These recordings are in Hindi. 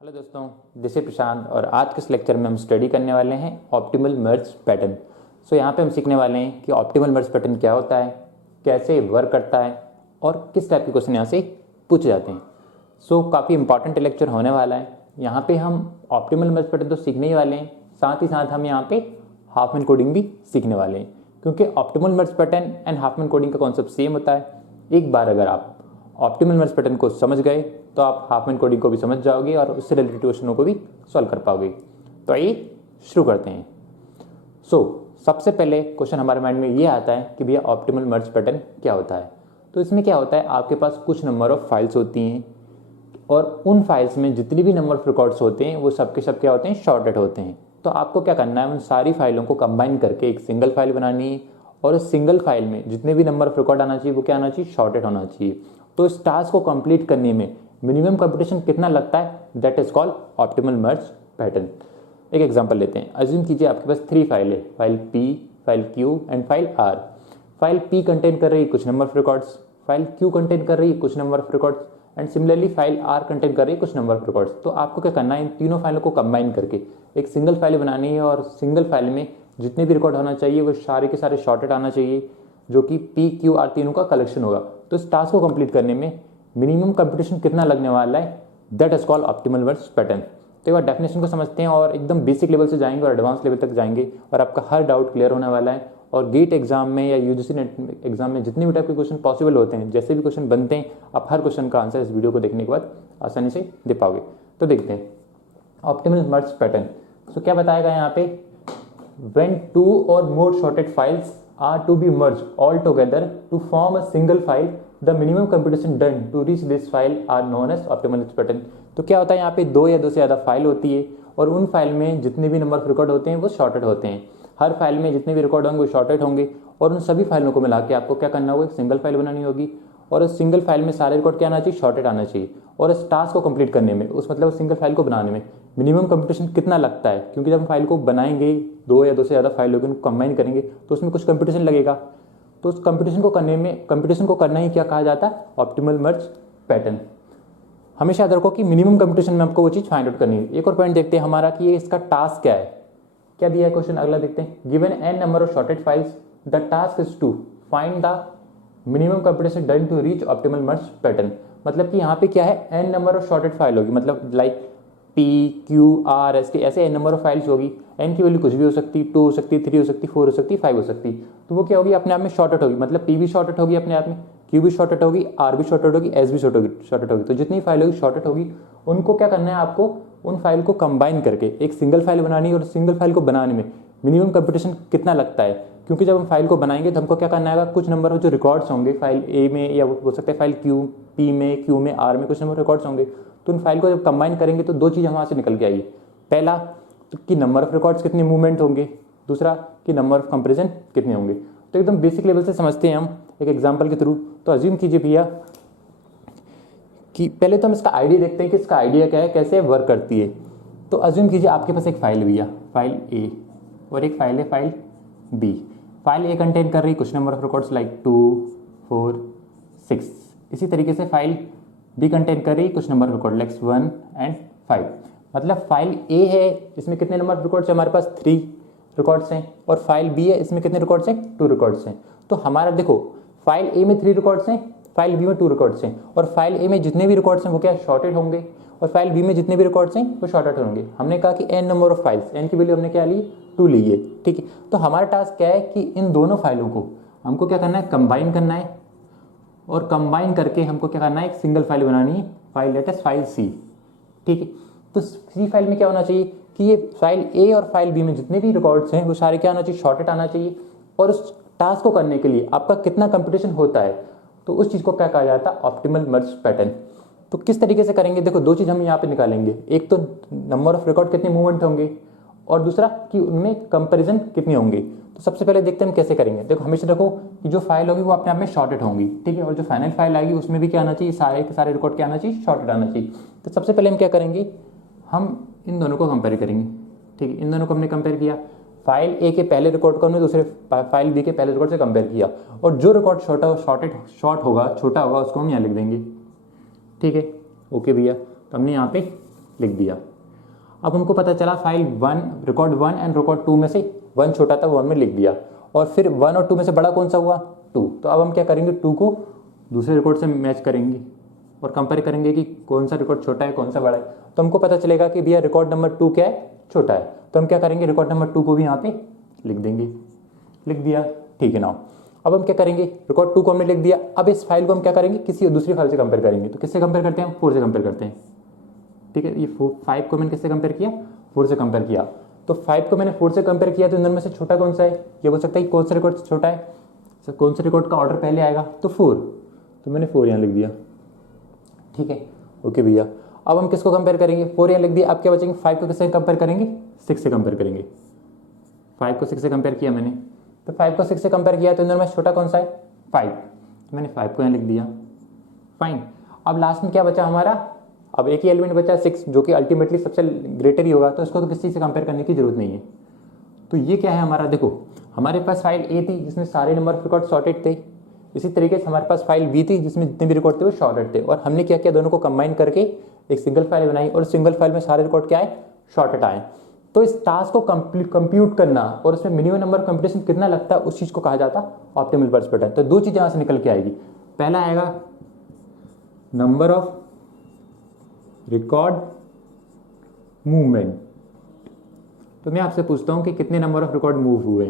हेलो दोस्तों, दिस इज प्रशांत और आज के इस लेक्चर में हम स्टडी करने वाले हैं ऑप्टिमल मर्ज पैटर्न। यहाँ पे हम सीखने वाले हैं कि ऑप्टिमल मर्ज पैटर्न क्या होता है, कैसे वर्क करता है और किस टाइप के क्वेश्चन यहाँ से पूछे जाते हैं। काफ़ी इंपॉर्टेंट लेक्चर होने वाला है। यहाँ पे हम ऑप्टिमल मर्ज पैटर्न तो सीखने ही वाले हैं, साथ ही साथ हम यहाँ पे हाफमैन कोडिंग भी सीखने वाले हैं, क्योंकि optimal merge pattern and Hopman coding का कॉन्सेप्ट सेम होता है। एक बार अगर आप ऑप्टिमल मर्ज पैटर्न को समझ गए तो आप हाफमैन कोडिंग को भी समझ जाओगे और उससे रिलेटेड क्वेश्चनों को भी सॉल्व कर पाओगे। तो आइए शुरू करते हैं। सबसे पहले क्वेश्चन हमारे माइंड में ये आता है कि भैया ऑप्टिमल मर्ज पैटर्न क्या होता है। तो इसमें क्या होता है, आपके पास कुछ नंबर ऑफ फाइल्स होती हैं और उन फाइल्स में जितनी भी नंबर ऑफ रिकॉर्ड्स होते हैं वो सबके सब क्या होते हैं, शॉर्टेड होते हैं। तो आपको क्या करना है, उन सारी फाइलों को कंबाइन करके एक सिंगल फाइल बनानी है और उस सिंगल फाइल में जितने भी नंबर ऑफ रिकॉर्ड आना चाहिए वो क्या आना चाहिए, शॉर्टेड होना चाहिए। तो इस टास्क को कंप्लीट करने में मिनिमम कंप्यूटेशन कितना लगता है, that is called optimal merge pattern. एक एग्जांपल लेते हैं। अज्यूम कीजिए आपके पास 3 फाइल है, file P, file Q and file R। File P contain कर रही है कुछ number of records, file Q contain कर रही है कुछ number of records and similarly file R contain कर रही है कुछ नंबर ऑफ रिकॉर्ड्स। तो आपको क्या करना है, इन तीनों फाइलों को कंबाइन करके एक सिंगल फाइल बनानी है और सिंगल फाइल में जितने भी रिकॉर्ड होना चाहिए वो सारे के सारे शॉर्टेड आना चाहिए, जो कि P, Q, R तीनों का कलेक्शन होगा। तो इस टास्क को कंप्लीट करने में मिनिमम कंप्यूटेशन कितना लगने वाला है, that is called optimal merge pattern. तो एक बार डेफिनेशन को समझते हैं और एकदम बेसिक लेवल से जाएंगे और एडवांस लेवल तक जाएंगे और आपका हर डाउट क्लियर होने वाला है। और गेट एग्जाम में या यूजीसी नेट एग्जाम में जितने भी टाइप के क्वेश्चन पॉसिबल होते हैं, जैसे भी क्वेश्चन बनते हैं, आप हर क्वेश्चन का आंसर इस वीडियो को देखने के बाद आसानी से दे पाओगे। तो देखते हैं ऑप्टिमल मर्ज पैटर्न। तो क्या बताएगा यहाँ पे, when 2 or more sorted files are to be merged all together to form a single file, the minimum computation done to reach this file are known as optimal merge pattern. तो क्या होता है, यहाँ पे 2 या 2 से ज़्यादा फाइल होती है और उन फाइल में जितने भी नंबर ऑफ रिकॉर्ड होते हैं वो शॉर्टेड होते हैं। हर फाइल में जितने भी रिकॉर्ड होंगे वो शॉर्टेड होंगे और उन सभी फाइलों को मिला के आपको क्या करना होगा, एक सिंगल फाइल बनानी होगी और उस सिंगल फाइल में सारे रिकॉर्ड क्या आना चाहिए, शॉर्टेड आना चाहिए। और इस टास्क को कंप्लीट करने में, उस मतलब सिंगल फाइल को बनाने में मिनिमम कंप्यूटेशन कितना लगता है, क्योंकि जब हम फाइल को बनाएंगे 2 या 2 से ज़्यादा फाइल होगी, उनको कंबाइन करेंगे तो उसमें कुछ कंप्यूटेशन लगेगा। तो उस कंप्यूटेशन को करना ही क्या कहा जाता है, ऑप्टिमल मर्ज पैटर्न। हमेशा याद रखो कि मिनिमम कंप्यूटेशन में आपको वो चीज़ फाइंड आउट करनी है। एक और पॉइंट देखते हैं हमारा कि ये इसका टास्क क्या है, क्या दिया है क्वेश्चन, अगला देखते हैं। Given n number of sorted files, the task is to find the minimum computation done to reach optimal merge pattern. मतलब कि यहाँ पे क्या है, n number of sorted file होगी, मतलब like P, Q, R, S ऐसे n नंबर ऑफ फाइल्स होगी। n की वैल्यू कुछ भी हो सकती, 2 हो सकती, 3 हो सकती, 4 हो सकती, 5 हो सकती। तो वो क्या होगी, अपने आप में शॉर्टेड होगी, मतलब P भी शॉर्टेड होगी अपने आप में, Q भी शॉर्टेड होगी, R भी शॉर्टेड होगी, S भी शॉर्टेड होगी। तो जितनी फाइल होगी शॉर्टेड होगी, उनको क्या करना है, आपको उन फाइल को कंबाइन करके एक सिंगल फाइल बनानी है और सिंगल फाइल को बनाने में मिनिमम कंप्यूटेशन कितना लगता है, क्योंकि जब हम फाइल को बनाएंगे तो हमको क्या करना है, कुछ नंबर जो रिकॉर्ड्स होंगे फाइल A में या हो सकता है फाइल P में, Q में, R में कुछ नंबर रिकॉर्ड्स होंगे। तो उन फाइल को जब कंबाइन करेंगे तो 2 चीज़ वहाँ से निकल के आई। पहला तो कि नंबर ऑफ रिकॉर्ड्स कितने मूवमेंट होंगे, दूसरा कि नंबर ऑफ कंपेरिजन कितने होंगे। तो एकदम बेसिक लेवल से समझते हैं हम एक एग्जांपल के थ्रू। तो अज्यूम कीजिए भैया कि पहले तो हम इसका आइडिया देखते हैं कि इसका आइडिया क्या है, कैसे वर्क करती है। तो अज्यूम कीजिए आपके पास एक फाइल भैया, फाइल A और एक फाइल है file B। File A contain कर रही कुछ नंबर ऑफ रिकॉर्ड्स लाइक 2, 4, 6। इसी तरीके से फाइल B कंटेन कर रही कुछ number of record like 1 and 5। मतलब फाइल A है, इसमें कितने नंबर ऑफ रिकॉर्ड्स है, हमारे पास 3 रिकॉर्ड्स हैं, और फाइल B है, इसमें कितने रिकॉर्ड्स हैं, 2 रिकॉर्ड्स हैं। तो हमारा देखो, फाइल A में 3 रिकॉर्ड्स हैं, फाइल B में 2 रिकॉर्ड्स हैं, और फाइल A में जितने भी रिकॉर्ड्स हैं वो क्या शॉर्टेड होंगे और फाइल B में जितने भी रिकॉर्ड्स हैं वो शॉर्टेड होंगे। हमने कहा कि n number of files, n की वैल्यू हमने क्या ली, 2 ली है, ठीक है। तो हमारा टास्क क्या है कि इन दोनों फाइलों को हमको क्या करना है, कंबाइन करना है और कंबाइन करके हमको क्या करना है, एक सिंगल फाइल बनानी है, file that is file C, ठीक है। तो C फाइल में क्या होना चाहिए कि ये फाइल A और फाइल B में जितने भी रिकॉर्ड्स हैं वो सारे क्या होना चाहिए, शॉर्टेड आना चाहिए। और उस टास्क को करने के लिए आपका कितना कंप्यूटेशन होता है, तो उस चीज़ को क्या कहा जाता है, ऑप्टिमल मर्ज पैटर्न। तो किस तरीके से करेंगे, देखो 2 चीज़ हम यहाँ पे निकालेंगे। एक तो नंबर ऑफ रिकॉर्ड कितने मूवमेंट होंगे और दूसरा कि उनमें कंपैरिजन कितने होंगे। तो सबसे पहले देखते हैं हम कैसे करेंगे। देखो हमेशा देखो कि जो फाइल होगी वो अपने आप में शॉर्टेड होंगी, ठीक है, और जो फाइनल फाइल आएगी उसमें भी क्या आना चाहिए, सारे के सारे रिकॉर्ड क्या आना चाहिए, शॉर्टेड आना चाहिए। तो सबसे पहले हम क्या करेंगे, हम इन दोनों को कंपेयर करेंगे, ठीक है। इन दोनों को हमने कंपेयर किया, फाइल A के पहले रिकॉर्ड को हमने दूसरे फाइल B के पहले रिकॉर्ड से कंपेयर किया, और जो रिकॉर्ड शॉर्ट होगा, छोटा होगा, उसको हम यहाँ लिख देंगे, ठीक है। ओके भैया, तो हमने यहाँ पे लिख दिया। अब हमको पता चला फाइल 1 रिकॉर्ड 1 एंड रिकॉर्ड 2 में से 1 छोटा था, 1 में लिख दिया, और फिर 1 और 2 में से बड़ा कौन सा हुआ, 2। तो अब हम क्या करेंगे, 2 को दूसरे रिकॉर्ड से मैच करेंगे और कंपेयर करेंगे कि कौन सा रिकॉर्ड छोटा है कौन सा बड़ा है। तो हमको पता चलेगा कि भैया रिकॉर्ड नंबर 2 क्या है, छोटा है। तो हम क्या करेंगे, रिकॉर्ड नंबर 2 को भी यहाँ पे लिख देंगे, लिख दिया, ठीक है ना। अब हम क्या करेंगे, रिकॉर्ड 2 को हमने लिख दिया। अब इस फाइल को हम क्या करेंगे, किसी दूसरी फाइल से कंपेयर करेंगे। तो किससे कंपेयर करते हैं, 4 से कंपेयर करते हैं, ठीक है। ये 5 को मैंने किससे कंपेयर किया, 4 से कंपेयर किया। तो 5 को मैंने 4 से कंपेयर किया, तो इन दोनों में से छोटा कौन सा है, ये बोल सकता है कि कौन सा रिकॉर्ड छोटा है, तो कौन सा रिकॉर्ड का ऑर्डर पहले आएगा, तो 4। तो मैंने 4 यहाँ लिख दिया, ठीक है, ओके भैया। अब हम किसको कंपेयर करेंगे, 4 यहाँ लिख दिया। अब क्या बचेंगे, 5 को किससे कंपेयर करेंगे, 6 से कंपेयर करेंगे। 5 को 6 से कंपेयर किया मैंने, तो 5 को 6 से कंपेयर किया, तो इन दोनों में छोटा कौन सा है, 5। मैंने 5 को यहाँ लिख दिया, फाइन। अब लास्ट में क्या बचा हमारा, अब एक ही एलिमेंट बचा 6, जो कि अल्टीमेटली सबसे ग्रेटर ही होगा, तो इसको तो किसी से कंपेयर करने की जरूरत नहीं है। तो ये क्या है हमारा, देखो हमारे पास फाइल ए थी जिसमें सारे नंबर ऑफ रिकॉर्ड सॉर्टेड थे, इसी तरीके से हमारे पास फाइल बी थी जिसमें जितने भी रिकॉर्ड थे वो सॉर्टेड थे, और हमने क्या किया, दोनों को कंबाइन करके एक सिंगल फाइल बनाई, और सिंगल फाइल में सारे रिकॉर्ड क्या आए, सॉर्टेड आए। तो इस टास्क को कंप्यूट करना और उसमें मिनिमम नंबर कंप्यूटेशन कितना लगता है, उस चीज को कहा जाता है ऑप्टिमल बर्स्ट पैटर्न। तो 2 चीज यहां से निकल के आएगी, पहला आएगा नंबर ऑफ रिकॉर्ड मूवमेंट। तो मैं आपसे पूछता हूं कि कितने नंबर ऑफ रिकॉर्ड मूव हुए,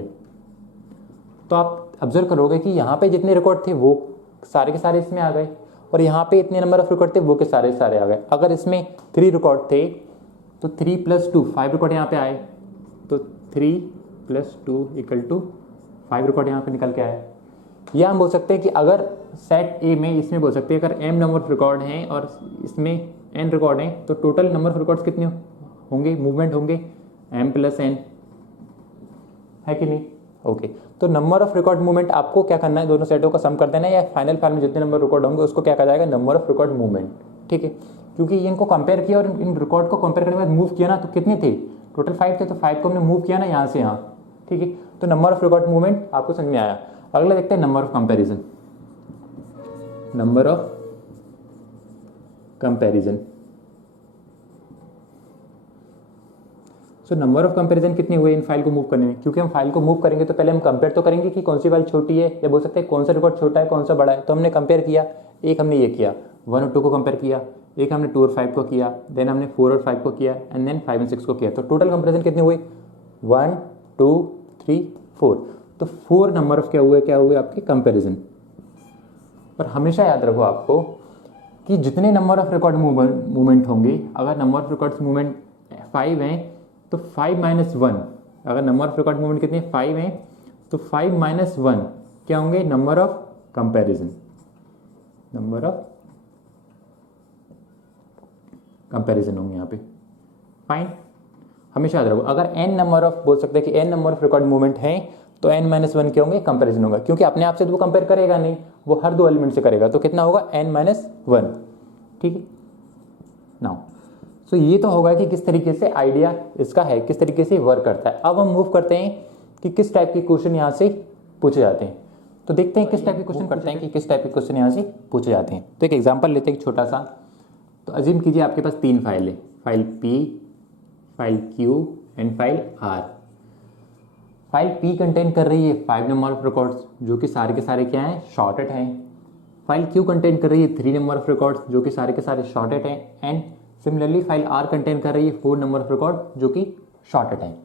तो आप ऑब्जर्व करोगे कि यहाँ पे जितने रिकॉर्ड थे वो सारे के सारे इसमें आ गए, और यहाँ पे इतने नंबर ऑफ रिकॉर्ड थे वो के सारे सारे आ गए। अगर इसमें 3 रिकॉर्ड थे तो 3 + 2 5 रिकॉर्ड यहाँ पे आए, तो 3 + 2 = 5 रिकॉर्ड यहाँ पे निकल के आए। या हम बोल सकते हैं कि अगर सेट ए में, इसमें बोल सकते हैं अगर m नंबर ऑफ रिकॉर्ड हैं और इसमें n रिकॉर्ड हैं, तो टोटल नंबर ऑफ रिकॉर्ड्स कितने होंगे, मूवमेंट होंगे m + n, है कि नहीं, ओके। तो नंबर ऑफ रिकॉर्ड मूवमेंट आपको क्या करना है, दोनों सेटों का सम कर देना है, या फाइनल फाइल में जितने नंबर रिकॉर्ड होंगे उसको क्या कहा जाएगा, नंबर ऑफ रिकॉर्ड मूवमेंट, ठीक है। क्योंकि इनको कंपेयर किया और इन रिकॉर्ड को कंपेयर करने के बाद मूव किया ना, तो कितने थे, टोटल 5 थे, तो 5 को हमने मूव किया ना यहाँ से यहाँ, ठीक है। तो नंबर ऑफ रिकॉर्ड मूवमेंट आपको समझ में आया। अगला देखते हैं number of comparison, number of comparison. So number of comparison कितने हुए इन फाइल को मूव करने में, क्योंकि हम फाइल को मूव करेंगे तो पहले हम कंपेयर तो करेंगे कि कौन सी फाइल छोटी है, या बोल सकते हैं कौन सा रिकॉर्ड छोटा है कौन सा बड़ा है। तो हमने कंपेयर किया, एक हमने ये किया 1 और 2 को कंपेयर किया, एक हमने 2 और 5 को किया, देन हमने 4 और 5 को किया, एंड देन 5 और 6 को किया। तो टोटल कंपेरिजन कितने हुए, 1 2 3 4। तो 4 नंबर ऑफ क्या हुए आपके कंपेरिजन। पर हमेशा याद रखो आपको कि जितने नंबर ऑफ रिकॉर्ड मूवमेंट होंगे, अगर नंबर ऑफ रिकॉर्ड्स मूवमेंट 5 हैं तो 5 - 1, अगर नंबर ऑफ रिकॉर्ड मूवमेंट कितने 5 हैं तो 5 - 1 क्या होंगे, number of comparison, number of comparison होंगे यहाँ पे, फाइन। हमेशा याद रखो, अगर n नंबर ऑफ, बोल सकते हैं कि n number of record movement हैं तो n - 1 क्या होंगे, कंपैरिजन होगा, क्योंकि अपने आप से तो वो कंपेयर करेगा नहीं, वो हर 2 एलिमेंट से करेगा, तो कितना होगा n - 1, ठीक है। नाउ सो ये तो होगा कि किस तरीके से आइडिया इसका है, किस तरीके से वर्क करता है। अब हम मूव करते हैं कि किस टाइप के क्वेश्चन यहाँ से पूछे जाते हैं। तो देखते हैं किस टाइप के क्वेश्चन करते हैं कि किस टाइप के क्वेश्चन यहाँ से पूछे जाते हैं। तो एक एग्जांपल लेते हैं एक छोटा सा। तो अज्यूम कीजिए आपके पास 3 फाइल है, file P, file Q and file R। File P contain कर रही है 5 नंबर ऑफ रिकॉर्ड्स जो कि सारे के सारे क्या हैं, शॉर्टेड हैं। फाइल Q कंटेन कर रही है 3 नंबर ऑफ रिकॉर्ड्स जो कि सारे के सारे शॉर्टेड हैं, and similarly file R contain कर रही है 4 नंबर ऑफ रिकॉर्ड जो कि शॉर्टेड हैं।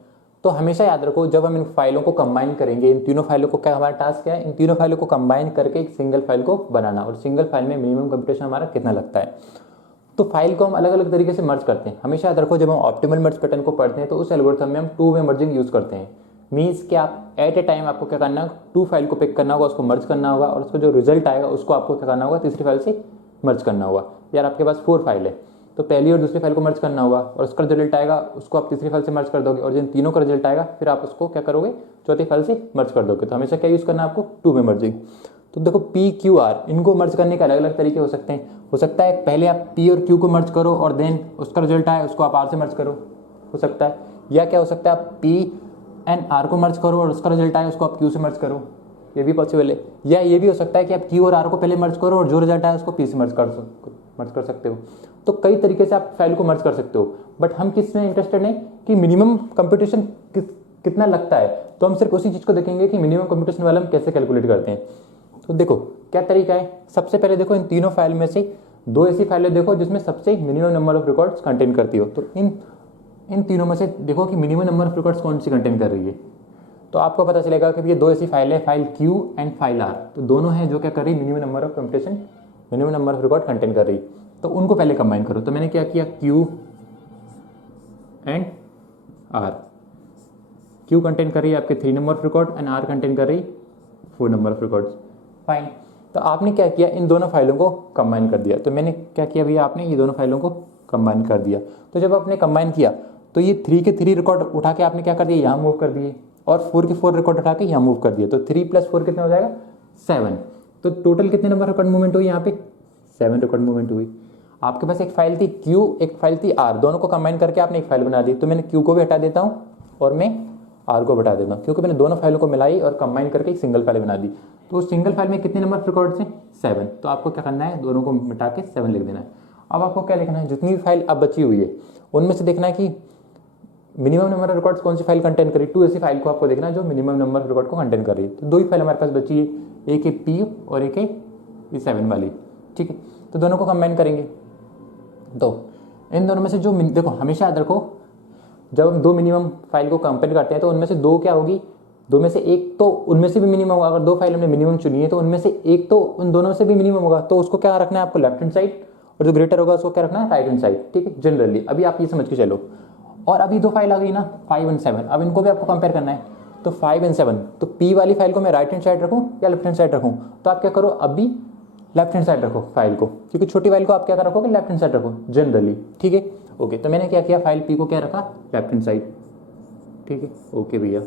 तो हमेशा याद रखो जब हम इन फाइलों को कंबाइन करेंगे, इन तीनों फाइलों को, क्या हमारा टास्क क्या है, इन तीनों फाइलों को कंबाइन करके एक सिंगल फाइल को बनाना, और सिंगल फाइल में मिनिमम कंप्यूटेशन हमारा कितना लगता है। तो फाइल को हम अलग अलग तरीके से मर्ज करते हैं। हमेशा याद रखो जब हम ऑप्टिमल मर्ज पैटर्न को पढ़ते हैं तो उस एल्गोरिथम में हम 2 वे मर्जिंग यूज करते हैं। मीन्स कि आप एट ए टाइम आपको क्या करना है, 2 फाइल को पिक करना होगा, उसको मर्ज करना होगा, और उसको जो रिजल्ट आएगा उसको आपको क्या करना होगा, तीसरी फाइल से मर्ज करना होगा। यार आपके पास 4 फाइल है तो पहली और दूसरी फाइल को मर्ज करना होगा, और उसका रिजल्ट आएगा उसको आप तीसरी फाइल से मर्ज कर दोगे, और जिन तीनों का रिजल्ट आएगा फिर आप उसको क्या करोगे, चौथी फाइल से मर्ज कर दोगे। तो हमेशा क्या यूज करना है आपको, 2 वे मर्जिंग। तो देखो P Q R इनको मर्ज करने के अलग अलग तरीके हो सकते हैं। हो सकता है पहले आप P और Q को मर्ज करो और देन उसका रिजल्ट आए उसको आप R से मर्ज करो, हो सकता है। या क्या हो सकता है आप P एंड R को मर्ज करो और उसका रिजल्ट आए उसको आप Q से मर्ज करो, ये भी पॉसिबल है। या ये भी हो सकता है कि आप Q और R को पहले मर्ज करो और जो रिजल्ट आए उसको P से मर्ज कर दो, मर्ज कर सकते हो। तो कई तरीके से आप फाइल को मर्ज कर सकते हो, बट हम किस में इंटरेस्टेड हैं कि मिनिमम कंप्यूटेशन कितना लगता है, तो हम सिर्फ उसी चीज़ को देखेंगे कि मिनिमम कंप्यूटेशन वाला हम कैसे कैलकुलेट करते हैं। तो देखो क्या तरीका है, सबसे पहले देखो इन तीनों फाइल में से दो ऐसी फाइलें देखो जिसमें सबसे minimum number of records contain करती हो। तो इन तीनों में से देखो कि मिनिमम नंबर ऑफ रिकॉर्ड्स कौन सी कंटेन कर रही है। तो आपको पता चलेगा कि ये दो ऐसी फाइल है, file Q and file R। तो दोनों हैं जो क्या कर रही है, minimum number of computation, minimum number of record contain कर रही। तो उनको पहले कंबाइन करो। तो मैंने क्या किया, Q and R। Q contain कर रही है आपके 3 number of record and R contain कर रही 4 नंबर ऑफ रिकॉर्ड्स। फाइन। तो आपने क्या किया, इन दोनों फाइलों को कंबाइन कर दिया। तो मैंने क्या किया भैया, आपने ये दोनों फाइलों को कंबाइन कर दिया। तो जब आपने कंबाइन किया तो ये 3 के 3 रिकॉर्ड उठा के आपने क्या कर दिया, यहाँ मूव कर दिए, और 4 के 4 रिकॉर्ड उठा के यहाँ मूव कर दिए। तो 3 + 4 कितना हो जाएगा, 7। तो टोटल कितने नंबर रिकॉर्ड मूवमेंट हुई यहाँ पे, 7 रिकॉर्ड मूवमेंट हुई। आपके पास एक फाइल थी Q, एक फाइल थी R, दोनों को कंबाइन करके आपने एक फाइल बना दी। तो मैंने Q को भी हटा देता हूँ और मैं R को हटा देता हूँ, क्योंकि मैंने दोनों फाइलों को मिलाई और कंबाइन करके एक सिंगल फाइल बना दी। तो उस सिंगल फाइल में कितने नंबर रिकॉर्ड्स हैं, 7। तो आपको क्या करना है, दोनों को मिटा के 7 लिख देना है। अब आपको क्या लिखना है, जितनी भी फाइल अब बची हुई है उनमें से देखना है कि मिनिमम नंबर ऑफ रिकॉर्ड्स कौन सी फाइल कंटेन करी। 2 ऐसी फाइल को आपको देखना है जो मिनिमम नंबर ऑफ रिकॉर्ड को कंटेन कर रही है। तो 2 ही फाइल हमारे पास बची है, एक है P और एक है 7 वाली। ठीक है, तो दोनों को कंबाइन करेंगे। तो इन दोनों में से जो देखो, हमेशा याद रखो जब हम 2 मिनिमम फाइल को कंपेयर करते हैं तो उनमें से 2 क्या होगी, 2 में से एक तो उनमें से भी मिनिमम होगा। अगर 2 फाइल हमने मिनिमम चुनी है तो उनमें से एक तो उन दोनों से भी मिनिमम होगा। तो उसको क्या रखना है आपको, लेफ्ट हैंड साइड, और जो ग्रेटर होगा उसको क्या रखना है, राइट हैंड साइड। ठीक है, जनरली अभी आप ये समझ के चलो। और अभी 2 फाइल आ गई ना, 5 और 7। अब इनको भी आपको कंपेयर करना है। तो 5 और 7, तो P वाली फाइल को मैं राइट हैंड साइड रखूँ या लेफ्ट हैंड साइड रखूँ। तो आप क्या करो, अभी लेफ्ट हैंड साइड रखो फाइल को, क्योंकि छोटी फाइल को आप क्या रखोगे, लेफ्ट हैंड साइड रखो जनरली। ठीक है, ओके। तो मैंने क्या किया, फाइल P को क्या रखा, लेफ्ट हैंड साइड। ठीक है, ओके भैया।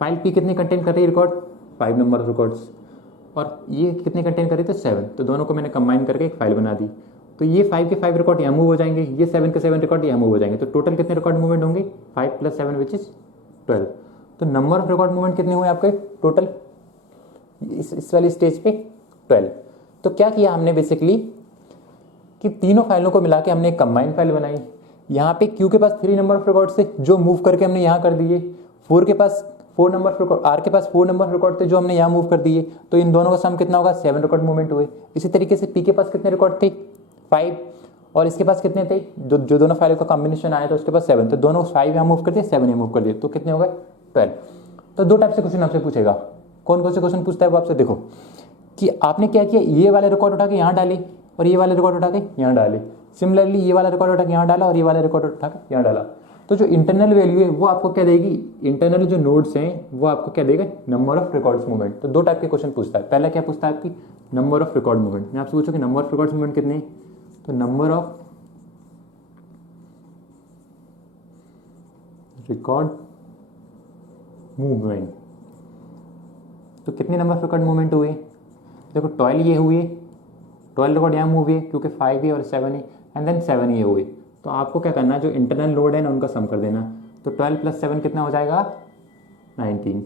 फाइल P कितने कंटेन कर रही है रिकॉर्ड, 5 नंबर ऑफ रिकॉर्ड्स, और ये कितने कंटेन कर रही है, तो 7। तो दोनों को मैंने कंबाइन करके एक फाइल बना दी। तो ये 5 के 5 रिकॉर्ड यहाँ मूव हो जाएंगे, ये 7 के 7 रिकॉर्ड यहाँ मूव हो जाएंगे। तो टोटल कितने रिकॉर्ड मूवमेंट होंगे, 5 + 7 विच इज 12। तो नंबर ऑफ रिकॉर्ड मूवमेंट कितने हुए आपके टोटल इस वाली स्टेज पे, 12। तो क्या किया हमने बेसिकली कि तीनों फाइलों को मिला के हमने एक कंबाइन फाइल बनाई। यहाँ पे Q के पास 3 नंबर ऑफ रिकॉर्ड थे जो मूव करके हमने यहाँ कर दिए, 4 के पास 4 नंबर ऑफ रिकॉर्ड, R के पास 4 नंबर ऑफ रिकॉर्ड थे जो हमने यहाँ मूव कर दिए। तो इन दोनों का सम कितना होगा, 7 रिकॉर्ड मूवमेंट हुए। इसी तरीके से P के पास कितने रिकॉर्ड थे, 5, और इसके पास कितने थे, जो दोनों फाइलों का कॉम्बिनेशन आया था उसके पास 7। तो दोनों 5 यहाँ मूव कर दिए, 7 यहाँ मूव कर दिए। तो कितने हो गए, 12। तो 2 टाइप से क्वेश्चन आपसे पूछेगा। कौन कौन से क्वेश्चन पूछता है वो आपसे, देखो कि आपने क्या किया, ये वाले रिकॉर्ड उठा के यहाँ डाले और ये वाले रिकॉर्ड उठा के यहाँ डाले। सिमिलरली ये वाला रिकॉर्ड उठा के यहाँ डाला और ये वाला रिकॉर्ड उठा के यहाँ डाला। तो जो इंटरनल वैल्यू है वो आपको क्या देगी, इंटरनल जो नोड्स हैं वो आपको क्या देगा, नंबर ऑफ रिकॉर्ड्स मूवमेंट। तो 2 टाइप के क्वेश्चन पूछता है। पहला क्या पूछता है, आपकी नंबर ऑफ रिकॉर्ड मूवमेंट। मैं आपसे पूछूं कि नंबर ऑफ रिकॉर्ड्स मूवमेंट कितने, तो नंबर ऑफ रिकॉर्ड मूवमेंट, तो कितने नंबर ऑफ रिकॉर्ड मूवमेंट हुए, देखो 12 ये हुए, 12 रिकॉर्ड यहाँ मूव हुए क्योंकि 5 है और 7 है, एंड देन 7 ये हुए। तो आपको क्या करना है, जो इंटरनल लोड है ना उनका सम कर देना। तो 12 + 7 कितना हो जाएगा, 19।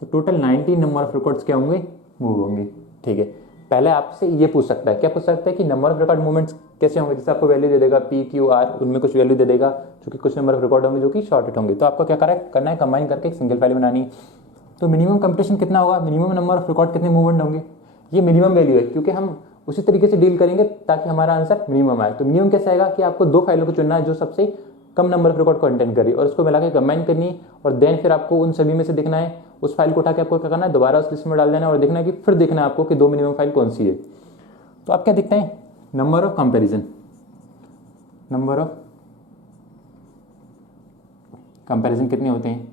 तो टोटल 19 नंबर ऑफ रिकॉर्ड्स क्या होंगे, मूव होंगे। ठीक है, पहले आपसे ये पूछ सकता है, क्या पूछ सकता है कि नंबर ऑफ रिकॉर्ड मूवमेंट्स कैसे होंगे। जैसे आपको वैल्यू दे देगा P, Q, R, उनमें कुछ वैल्यू दे देगा जो कि कुछ नंबर ऑफ रिकॉर्ड होंगे जो कि शॉर्टेड होंगे। तो आपको क्या करना है, कंबाइन करके एक सिंगल फाइल बनानी है। तो मिनिमम कंप्यूटेशन कितना होगा, मिनिमम नंबर ऑफ रिकॉर्ड कितने मूवमेंट होंगे, ये मिनिमम वैल्यू है क्योंकि हम उसी तरीके से डील करेंगे ताकि हमारा आंसर मिनिमम आए। तो मिनिमम कैसे आएगा कि आपको 2 फाइलों को चुनना है जो सबसे कम नंबर ऑफ रिकॉर्ड कंटेंट करी और उसको मिला के कंबाइन करनी है, और देन फिर आपको उन सभी में से देखना है, उस फाइल को उठा के आपको क्या करना है, दोबारा उस लिस्ट में डाल देना है और देखना है कि फिर देखना है आपको कि 2 मिनिमम फाइल कौन सी है। तो आप क्या देखते हैं, number of comparison, number of comparison कितने होते हैं।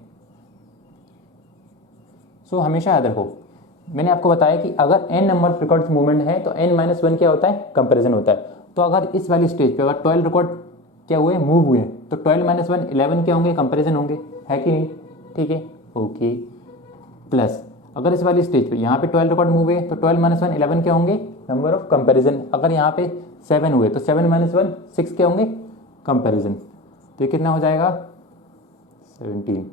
सो हमेशा याद रखो, मैंने आपको बताया कि अगर n number of records movement है तो n-1 क्या होता है, कंपैरिजन होता है। तो अगर इस वाली स्टेज पे अगर 12 रिकॉर्ड क्या हुए, मूव हुए, तो 12 - 1 11 क्या होंगे, कंपैरिजन होंगे, है कि नहीं। ठीक है, ओके। प्लस अगर इस वाली स्टेज पे यहाँ पे 12 रिकॉर्ड मूव हुए तो 12 - 1 11 क्या होंगे, नंबर ऑफ कंपैरिजन। अगर यहाँ पे 7 हुए तो 7 - 1 6 क्या होंगे, कंपैरिजन। तो ये कितना हो जाएगा, 17।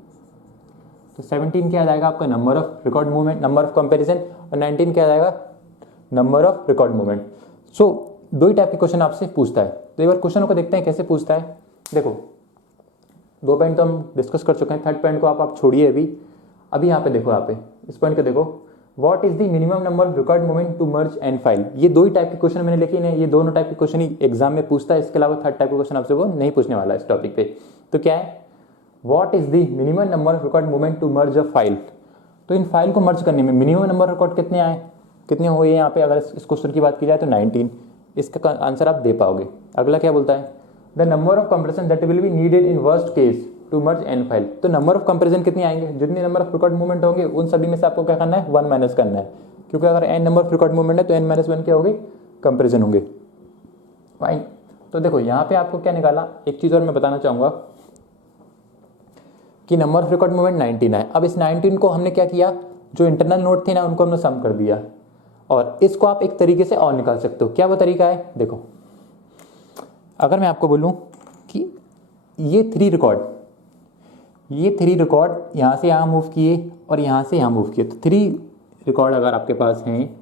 तो 17 क्या आ जाएगा आपका, number of record movement, number of comparison, और 19 क्या आ जाएगा, नंबर ऑफ रिकॉर्ड मूवमेंट। सो दो ही टाइप के क्वेश्चन आपसे पूछता है। तो एक बार क्वेश्चनों को देखते हैं कैसे पूछता है। देखो 2 पॉइंट तो हम डिस्कस कर चुके हैं, थर्ड पॉइंट को आप छोड़िए अभी यहाँ पे देखो, यहाँ पे इस पॉइंट को देखो, what is the minimum number required moment to merge and file. ये दो ही टाइप के क्वेश्चन मैंने लिखे हैं, ये दोनों टाइप के क्वेश्चन ही एग्जाम में पूछता है, इसके अलावा थर्ड टाइप का क्वेश्चन आपसे वो नहीं पूछने वाला है इस टॉपिक पे। तो क्या है, what is the minimum number required moment to merge a file. तो इन फाइल को मर्ज करने में मिनिमम नंबर रिकॉर्ड कितने आए, कितने हुए यहाँ पे, अगर इस क्वेश्चन की बात की जाए तो 19, इसका आंसर आप दे पाओगे। अगला क्या बोलता है, the number of compression that will be needed in worst case to merge n file. तो नंबर ऑफ कंपेरिजन कितने आएंगे, जितने नंबर ऑफ रिकॉर्ड मूवमेंट होंगे उन सभी में से आपको क्या करना है, 1 माइनस करना है, क्योंकि अगर n number of record movement है तो n माइनस 1 क्या होगी, कंपेरिजन होंगे। फाइन। तो देखो यहाँ पे आपको क्या निकाला, एक चीज़ और मैं बताना चाहूँगा कि नंबर ऑफ रिकॉर्ड मूवमेंट 19 है। अब इस 19 को हमने क्या किया, जो इंटरनल नोट थे ना उनको हमने सम कर दिया, और इसको आप एक तरीके से और निकाल सकते हो। क्या वो तरीका है, देखो अगर मैं आपको बोलूं कि ये 3 रिकॉर्ड यहाँ से यहाँ मूव किए और यहाँ से यहाँ मूव किए, तो 3 रिकॉर्ड अगर आपके पास हैं,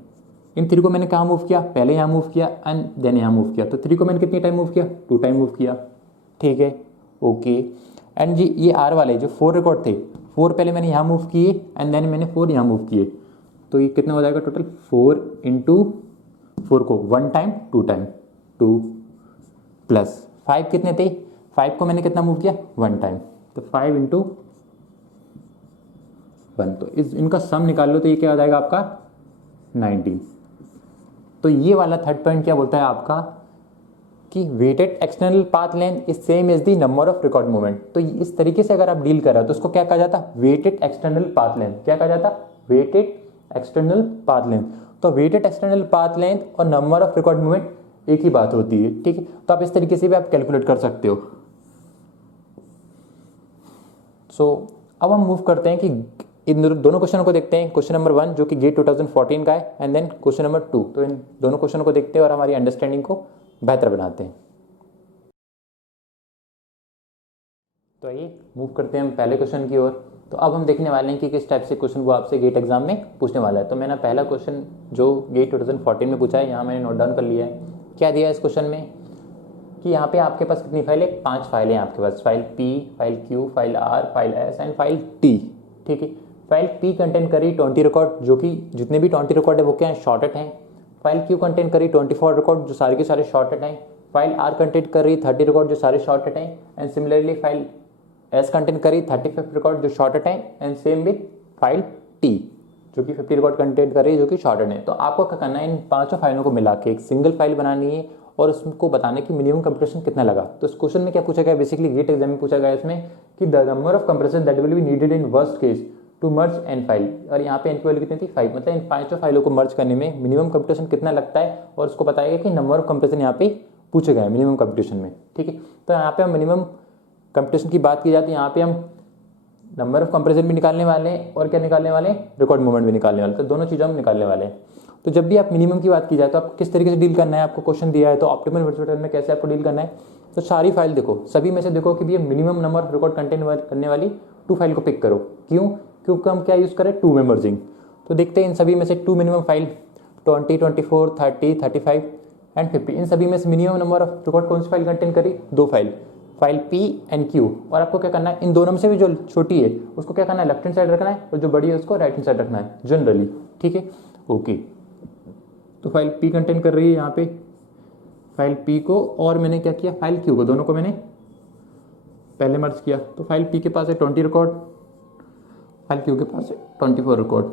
इन 3 को मैंने कहाँ मूव किया, पहले यहाँ मूव किया एंड देन यहाँ मूव किया। तो 3 को मैंने कितनी टाइम मूव किया, 2 टाइम मूव किया, ठीक है, ओके। एंड जी ये आर वाले जो 4 रिकॉर्ड थे, 4 पहले मैंने यहाँ मूव किए एंड देन मैंने 4 यहाँ मूव किए, तो ये कितना हो जाएगा टोटल, 4 इंटू 4 को 1 टाइम 2 टाइम 2 प्लस 5 कितने थे, 5 को मैंने कितना मूव किया, 1 टाइम, तो 5 इंटू 1, तो इनका सम निकाल लो तो ये क्या हो जाएगा आपका 19। तो ये वाला थर्ड पॉइंट क्या बोलता है आपका कि weighted external path length is same as the number of record movement. तो इस तरीके से अगर आप डील कर रहे हो तो उसको क्या कहा जाता, वेटेड एक्सटर्नल पाथ लेंथ। क्या कहा जाता, वेटेड एक्सटर्नल पाथ लेंथ। तो वेटेड एक्सटर्नल पाथ लेंथ और नंबर ऑफ रिकॉर्ड मूवमेंट एक ही बात होती है, ठीक है। तो आप इस तरीके से भी आप कैलकुलेट कर सकते हो। सो अब हम मूव करते हैं कि इन दोनों क्वेश्चनों को देखते हैं। क्वेश्चन नंबर 1 जो कि गेट 2014 का है एंड देन क्वेश्चन नंबर 2। तो इन दोनों क्वेश्चनों को देखते हैं और हमारी अंडरस्टैंडिंग को बेहतर बनाते हैं। तो आइए मूव करते हैं हम पहले क्वेश्चन की ओर। तो अब हम देखने वाले हैं कि किस टाइप से क्वेश्चन वो आपसे गेट एग्जाम में पूछने वाला है। तो मैंने पहला क्वेश्चन जो गेट 2014 में पूछा है यहाँ मैंने नोट डाउन कर लिया है। क्या दिया है इस क्वेश्चन में कि यहाँ पे आपके पास कितनी फाइल है, 5 फाइलें हैं आपके पास, file P, file Q, file R, file S and file T, ठीक है। फाइल P कंटेंट करी 20 रिकॉर्ड, जो कि जितने भी 20 रिकॉर्ड है वो क्या है, शॉर्टेड हैं। फाइल Q कंटेंट करी 24 रिकॉर्ड, जो सारे के सारे शॉर्टेड हैं। फाइल R कंटेंट करी 30 रिकॉर्ड, जो सारे शॉर्टेड हैं। And similarly file S content करी 35 रिकॉर्ड, जो शॉर्टेड हैं। And same with file T जो कि 50 रिकॉर्ड कंटेंट कर रही है, जो कि शॉर्टेड है। तो आपको क्या करना है, इन 5 फाइलों को मिला के एक सिंगल फाइल बनानी है और उसको बताने की मिनिमम कंप्रेशन कितना लगा। तो इस क्वेश्चन में क्या पूछा गया, बेसिकली गेट एग्जाम में पूछा गया इसमें कि the number of compression that will be needed in worst case to merge n file. और यहाँ पे एन की वैल्यू कितनी थी, 5। मतलब इन 5 फाइलों को मर्ज करने में मिनिमम कंप्रेशन कितना लगता है और उसको बताएगा कि नंबर ऑफ कंप्रेशन यहाँ पे पूछे गए मिनिमम कंप्रेशन में, ठीक है। तो यहाँ पे हम मिनिमम कंप्रेशन की बात की जाती है, यहाँ पे हम नंबर ऑफ कंप्रेशन भी निकालने वाले हैं और क्या निकालने वाले हैं, रिकॉर्ड मूवमेंट भी निकालने वाले हैं। तो दोनों चीज़ें हम निकालने वाले हैं। तो जब भी आप मिनिमम की बात की जाए तो आपको किस तरीके से डील करना है, आपको क्वेश्चन दिया है तो ऑप्टिमल वर्सेटाइल में कैसे आपको डील करना है। तो सारी फाइल देखो, सभी में से देखो कि भैया minimum number of record content करने वाली 2 फाइल को पिक करो। क्यों, क्योंकि हम क्या यूज़ करें, 2 में मर्जिंग। तो देखते हैं इन सभी में से 2 मिनिमम फाइल 20, 24, 30, 35 एंड 50, इन सभी में से मिनिमम नंबर ऑफ रिकॉर्ड कौन सी फाइल कंटेंट करी, 2 फाइल P एंड Q। और आपको क्या करना है, इन दोनों में से भी जो छोटी है उसको क्या करना है, लेफ्ट हैंड साइड रखना है और जो बड़ी है उसको राइट हैंड साइड रखना है जनरली, ठीक है, ओके। तो फाइल P कंटेंट कर रही है यहाँ पे फाइल P को, और मैंने क्या किया, फाइल Q को, दोनों को मैंने पहले मर्ज किया। तो फाइल P के पास है 20 रिकॉर्ड, फाइल Q के पास है 24 रिकॉर्ड,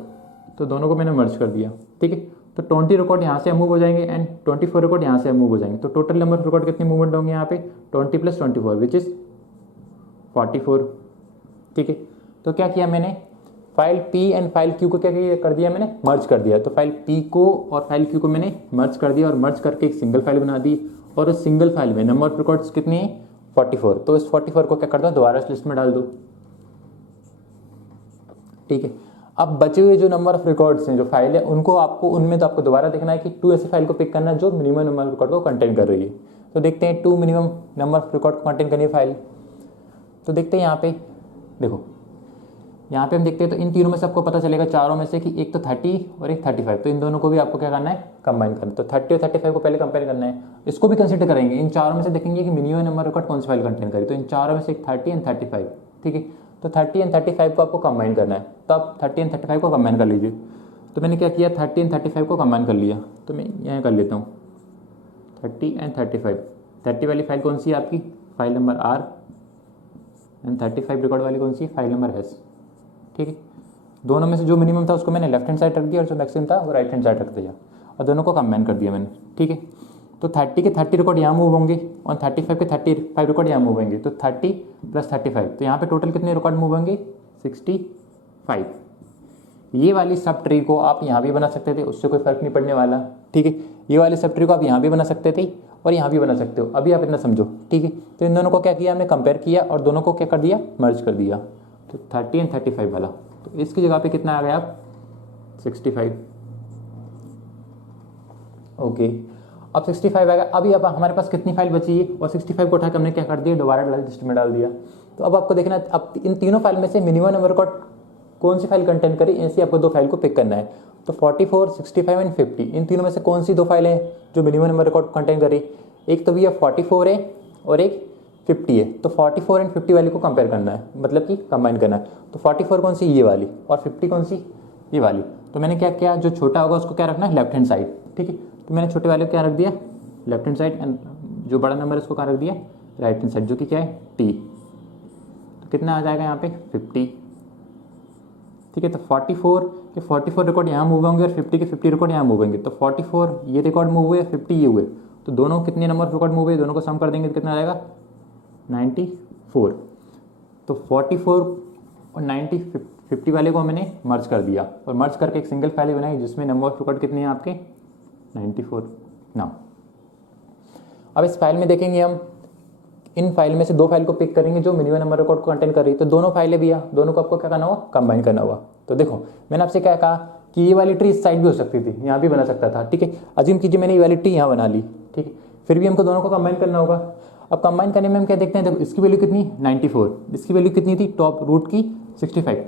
तो दोनों को मैंने मर्ज कर दिया, ठीक है। तो 20 रिकॉर्ड यहाँ से मूव हो जाएंगे एंड 24 रिकॉर्ड यहाँ से मूव हो जाएंगे। तो टोटल नंबर ऑफ रिकॉर्ड कितने मूवमेंट होंगे यहाँ पे, 20 + 24 विच इज़ 44, ठीक है। तो क्या किया मैंने, file P and file Q को क्या कर दिया मैंने, मर्ज कर दिया। तो फाइल P को और फाइल Q को मैंने मर्ज कर दिया और मर्ज करके एक सिंगल फाइल बना दी। और उस सिंगल फाइल में नंबर ऑफ रिकॉर्ड्स कितने हैं, 44। तो इस 44 को क्या कर दो, दोबारा इस लिस्ट में डाल दो, ठीक है। अब बचे हुए जो नंबर ऑफ रिकॉर्ड्स हैं, जो फाइल है, उनको आपको उनमें तो आपको दोबारा देखना है कि 2 ऐसी फाइल को पिक करना है जो मिनिमम नंबर ऑफ रिकॉर्ड को कंटेंट कर रही है। तो देखते हैं 2 मिनिमम नंबर ऑफ रिकॉर्ड को कंटेंट करनी है फाइल। तो देखते हैं यहाँ पे देखो, यहाँ पे हम देखते हैं तो इन तीनों में से आपको पता चलेगा चारों में से कि एक तो 30 और एक 35, तो इन दोनों को भी आपको क्या करना है, कंबाइन करना है। तो 30 और 35 को पहले कंपेयर करना है, इसको भी कंसिडर करेंगे। इन चारों में से देखेंगे कि मिनिमम नंबर रिकॉर्ड कौन सी फाइल कंटेन करी, तो इन चारों में से एक 30 एंड 35, ठीक है। तो 30 एंड 35 को आपको कंबाइन करना है, तो आप 30 एंड 35 को कंबाइन कर लीजिए। तो मैंने क्या किया, 30 एंड 35 को कंबाइन कर लिया, तो मैं यहाँ कर लेता हूँ 30 एंड 35। 30 वाली फाइल कौन सी है आपकी, file number R, and 35 record वाली कौन सी, फाइल नंबर S, ठीक है। दोनों में से जो मिनिमम था उसको मैंने लेफ्ट हैंड साइड रख दिया और जो मैक्सिमम था वो राइट हैंड साइड रख दिया और दोनों को कंबाइन कर दिया मैंने, ठीक है। तो 30 के 30 रिकॉर्ड यहाँ मूव होंगे और 35 के 35 रिकॉर्ड यहाँ मूव होंगे, तो 30 + 35, तो यहाँ पे टोटल कितने रिकॉर्ड मूव होंगे, 65। ये वाली सब ट्री को आप यहाँ भी बना सकते थे, उससे कोई फर्क नहीं पड़ने वाला, ठीक है। ये वाली सब ट्री को आप यहाँ भी बना सकते थे और यहाँ भी बना सकते हो, अभी आप इतना समझो, ठीक है। तो इन दोनों को क्या किया हमने, कंपेयर किया और दोनों को क्या कर दिया, मर्ज कर दिया। तो 30 एंड 35 वाला, तो इसकी जगह पे कितना आ गया आप, 65, ओके। अब 65 आएगा। अभी अब हमारे पास कितनी फाइल बची है, और 65 को उठा के हमने क्या कर दिया, दोबारा लिस्ट में डाल दिया। तो अब आपको देखना, अब इन तीनों फाइल में से मिनिमम नंबर रिकॉर्ड कौन सी फाइल कंटेंट करी, ऐसी आपको दो फाइल को पिक करना है। तो 44, 65 एंड 50, इन तीनों में से कौन सी दो फाइलें हैं जो मिनिमम नंबर रिकॉर्ड कंटेंट करी, एक तो भैया 44 है और एक 50 है। तो 44 एंड 50 वाली को कंपेयर करना है, मतलब कि कंबाइन करना है। तो 44 कौन सी, ये वाली, और 50 कौन सी, ये वाली। तो मैंने क्या किया, जो छोटा होगा उसको क्या रखना है, लेफ्ट हैंड साइड, ठीक है। तो मैंने छोटे वाले को क्या रख दिया, लेफ्ट हैंड साइड, एंड जो बड़ा नंबर है उसको क्या रख दिया, राइट हैंड साइड, जो कि क्या है, T। तो कितना आ जाएगा यहाँ पे, 50, ठीक है। तो 44 के 44 रिकॉर्ड यहाँ मूव होंगे और 50 के 50 रिकॉर्ड यहाँ मूव होंगे। तो 44 ये रिकॉर्ड मूव हुए, 50 ये हुए, तो दोनों कितने नंबर रिकॉर्ड मूव हुए, दोनों को सम कर देंगे तो कितना आ जाएगा, 94। तो 44 और 90 50 वाले को मैंने मर्ज कर दिया और मर्ज करके एक सिंगल फाइल बनाई जिसमें नंबर ऑफ रिकॉर्ड कितने हैं आपके, 94 ना। अब इस फाइल में देखेंगे हम, इन फाइल में से दो फाइल को पिक करेंगे जो मिनिमम नंबर रिकॉर्ड को कंटेंट कर रही है। तो दोनों फाइलें भी दोनों को आपको क्या करना होगा, कंबाइन करना होगा। तो देखो मैंने आपसे क्या कहा कि ये वाली ट्री इस साइड भी हो सकती थी, यहाँ भी बना सकता था, ठीक है। अज्यूम कीजिए मैंने ये वाली ट्री यहाँ बना ली, ठीक है, फिर भी हमको दोनों को कंबाइन करना होगा। अब कंबाइन करने में हम क्या देखते हैं, देखो इसकी वैल्यू कितनी, 94, इसकी वैल्यू कितनी थी, टॉप रूट की 65।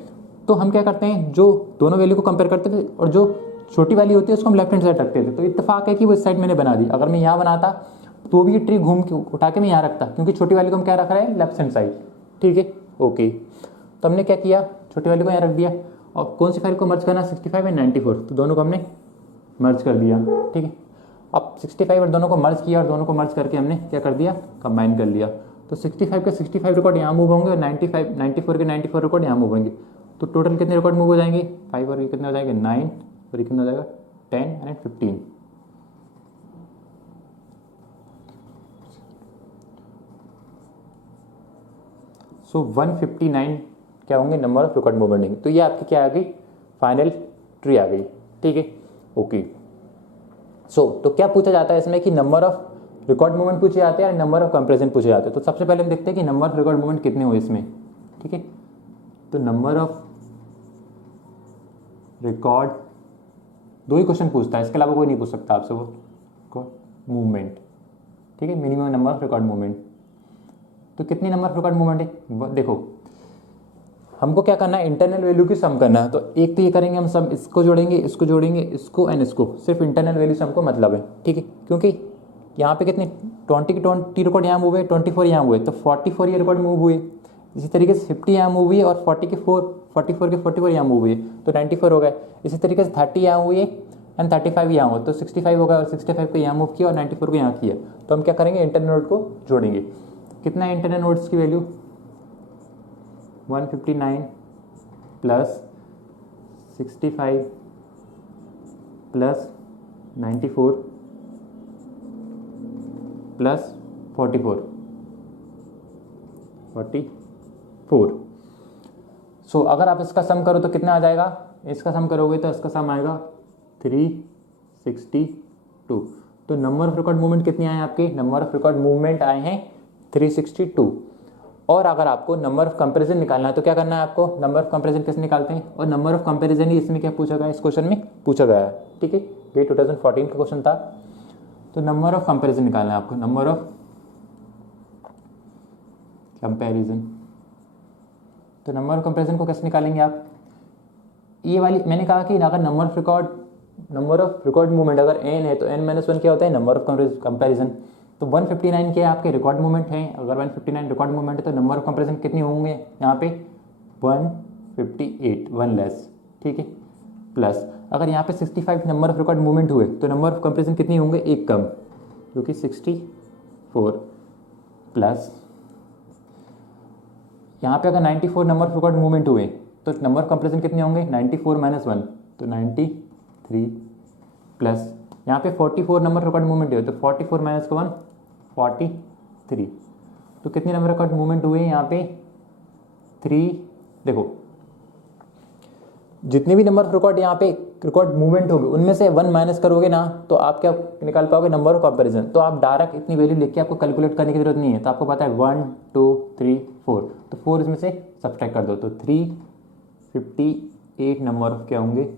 तो हम क्या करते हैं, जो दोनों वैल्यू को कंपेयर करते थे और जो छोटी वाली होती है उसको हम लेफ्ट हैंड साइड रखते थे। तो इत्तेफाक है कि वो इस साइड मैंने बना दी, अगर मैं यहाँ बनाता तो भी ये ट्री घूम के उठा के मैं यहाँ रखता, क्योंकि छोटी वाली को हम क्या रख रहे हैं, लेफ्ट हैंड साइड, ठीक है, ओके। तो हमने क्या किया, छोटी वाली को यहाँ रख दिया और कौन सी फाइल को मर्ज करना, 65 एंड 94, तो दोनों को हमने मर्ज कर दिया, ठीक है। अब 65 और दोनों को मर्ज किया और दोनों को मर्ज करके हमने क्या कर दिया, कंबाइन कर लिया। तो 65 के 65 रिकॉर्ड यहाँ मूव होंगे और 94 के 94 रिकॉर्ड यहाँ मूव होंगे। तो टोटल कितने रिकॉर्ड मूव हो जाएंगे, 5 और ये कितने हो जाएंगे, 9 और ये कितना हो जाएगा, 10 एंड 15। सो 159 क्या होंगे, नंबर ऑफ रिकॉर्ड मूवमेंट। तो ये आपकी क्या आ गई, फाइनल ट्री आ गई, ठीक है, ओके। सो तो क्या पूछा जाता है इसमें कि नंबर ऑफ रिकॉर्ड मूवमेंट पूछे जाते हैं या नंबर ऑफ कंपैरिजन पूछे जाते हैं। तो सबसे पहले हम देखते हैं कि नंबर ऑफ रिकॉर्ड मूवमेंट कितने हुए इसमें, ठीक है। तो नंबर ऑफ रिकॉर्ड, दो ही क्वेश्चन पूछता है, इसके अलावा कोई नहीं पूछ सकता आपसे, वो मूवमेंट, ठीक है, minimum number of record movement. तो कितनी नंबर ऑफ रिकॉर्ड मूवमेंट है, देखो हमको क्या करना है, इंटरनल वैल्यू की सम करना है। तो एक तो ये करेंगे हम सम, इसको जोड़ेंगे, इसको जोड़ेंगे, इसको एंड इसको, सिर्फ इंटरनल वैल्यू से हमको मतलब है, ठीक है। क्योंकि यहाँ पे कितने 20 के 20 रिकॉर्ड यहाँ मूव हुए, 24 यहाँ हुए, तो 44 ये रिकॉर्ड मूव हुए। इसी तरीके से 50 यहाँ मूव हुई है और 44 के 44 यहाँ मूव हुई है, तो 94 हो गए। इसी तरीके से 30 यहाँ हुई है एंड 35 यहाँ हुआ, तो 65 होगा और 65 को यहाँ मूव किया और 94 को यहाँ किया। तो हम क्या करेंगे, इंटरनल नोड को जोड़ेंगे। कितना है इंटरनल नोड्स की वैल्यू, 159 प्लस 65 प्लस 94 प्लस 44। सो अगर आप इसका सम करो तो कितना आ जाएगा, इसका सम करोगे तो इसका सम आएगा 362। तो नंबर ऑफ रिकॉर्ड मूवमेंट कितने आए आपके, नंबर ऑफ रिकॉर्ड मूवमेंट आए हैं 362। और अगर आपको नंबर ऑफ कंपैरिजन निकालना है तो क्या करना है आपको, नंबर ऑफ कंपैरिजन कैसे निकालते हैं, और नंबर ऑफ कंपैरिजन ही इसमें क्या पूछा गया, इस क्वेश्चन में पूछा गया है, ठीक है। ये 2014 का क्वेश्चन था। तो नंबर ऑफ कंपैरिजन निकालना है आपको, नंबर ऑफ कंपैरिजन तो नंबर ऑफ कंपैरिजन को कैसे निकालेंगे आप, ये वाली मैंने कहा कि अगर नंबर ऑफ रिकॉर्ड मूवमेंट अगर n है तो n-1 क्या होता है, नंबर ऑफ कंपैरिजन। तो 159 के आपके रिकॉर्ड मूवमेंट हैं, अगर 159 रिकॉर्ड मूवमेंट है तो नंबर ऑफ कंपैरिजन कितने होंगे यहाँ पे 158, 1 लेस, ठीक है। प्लस अगर यहाँ पे 65 नंबर ऑफ रिकॉर्ड मूवमेंट हुए तो नंबर ऑफ कंपैरिजन कितनी होंगे, एक कम, जो कि 64। प्लस यहाँ पे अगर 94 नंबर ऑफ रिकॉर्ड मूवमेंट हुए तो नंबर ऑफ कंपैरिजन कितने होंगे, 94 - 1 तो 93। प्लस यहाँ पे 44 नंबर रिकॉर्ड मूवमेंट हुए तो 44 - 1 43। तो कितने नंबर रिकॉर्ड मूवमेंट हुए यहाँ पे 3। देखो जितने भी नंबर ऑफ रिकॉर्ड यहाँ पे रिकॉर्ड मूवमेंट होंगे उनमें से 1 माइनस करोगे ना तो आप क्या निकाल पाओगे, नंबर ऑफ कंपैरिजन। तो आप डायरेक्ट इतनी वैल्यू लिख के आपको कैलकुलेट करने की जरूरत नहीं है, तो आपको पता है 1 2 3 4, तो 4 इसमें से सब्ट्रैक्ट कर दो तो 358 नंबर ऑफ क्या होंगे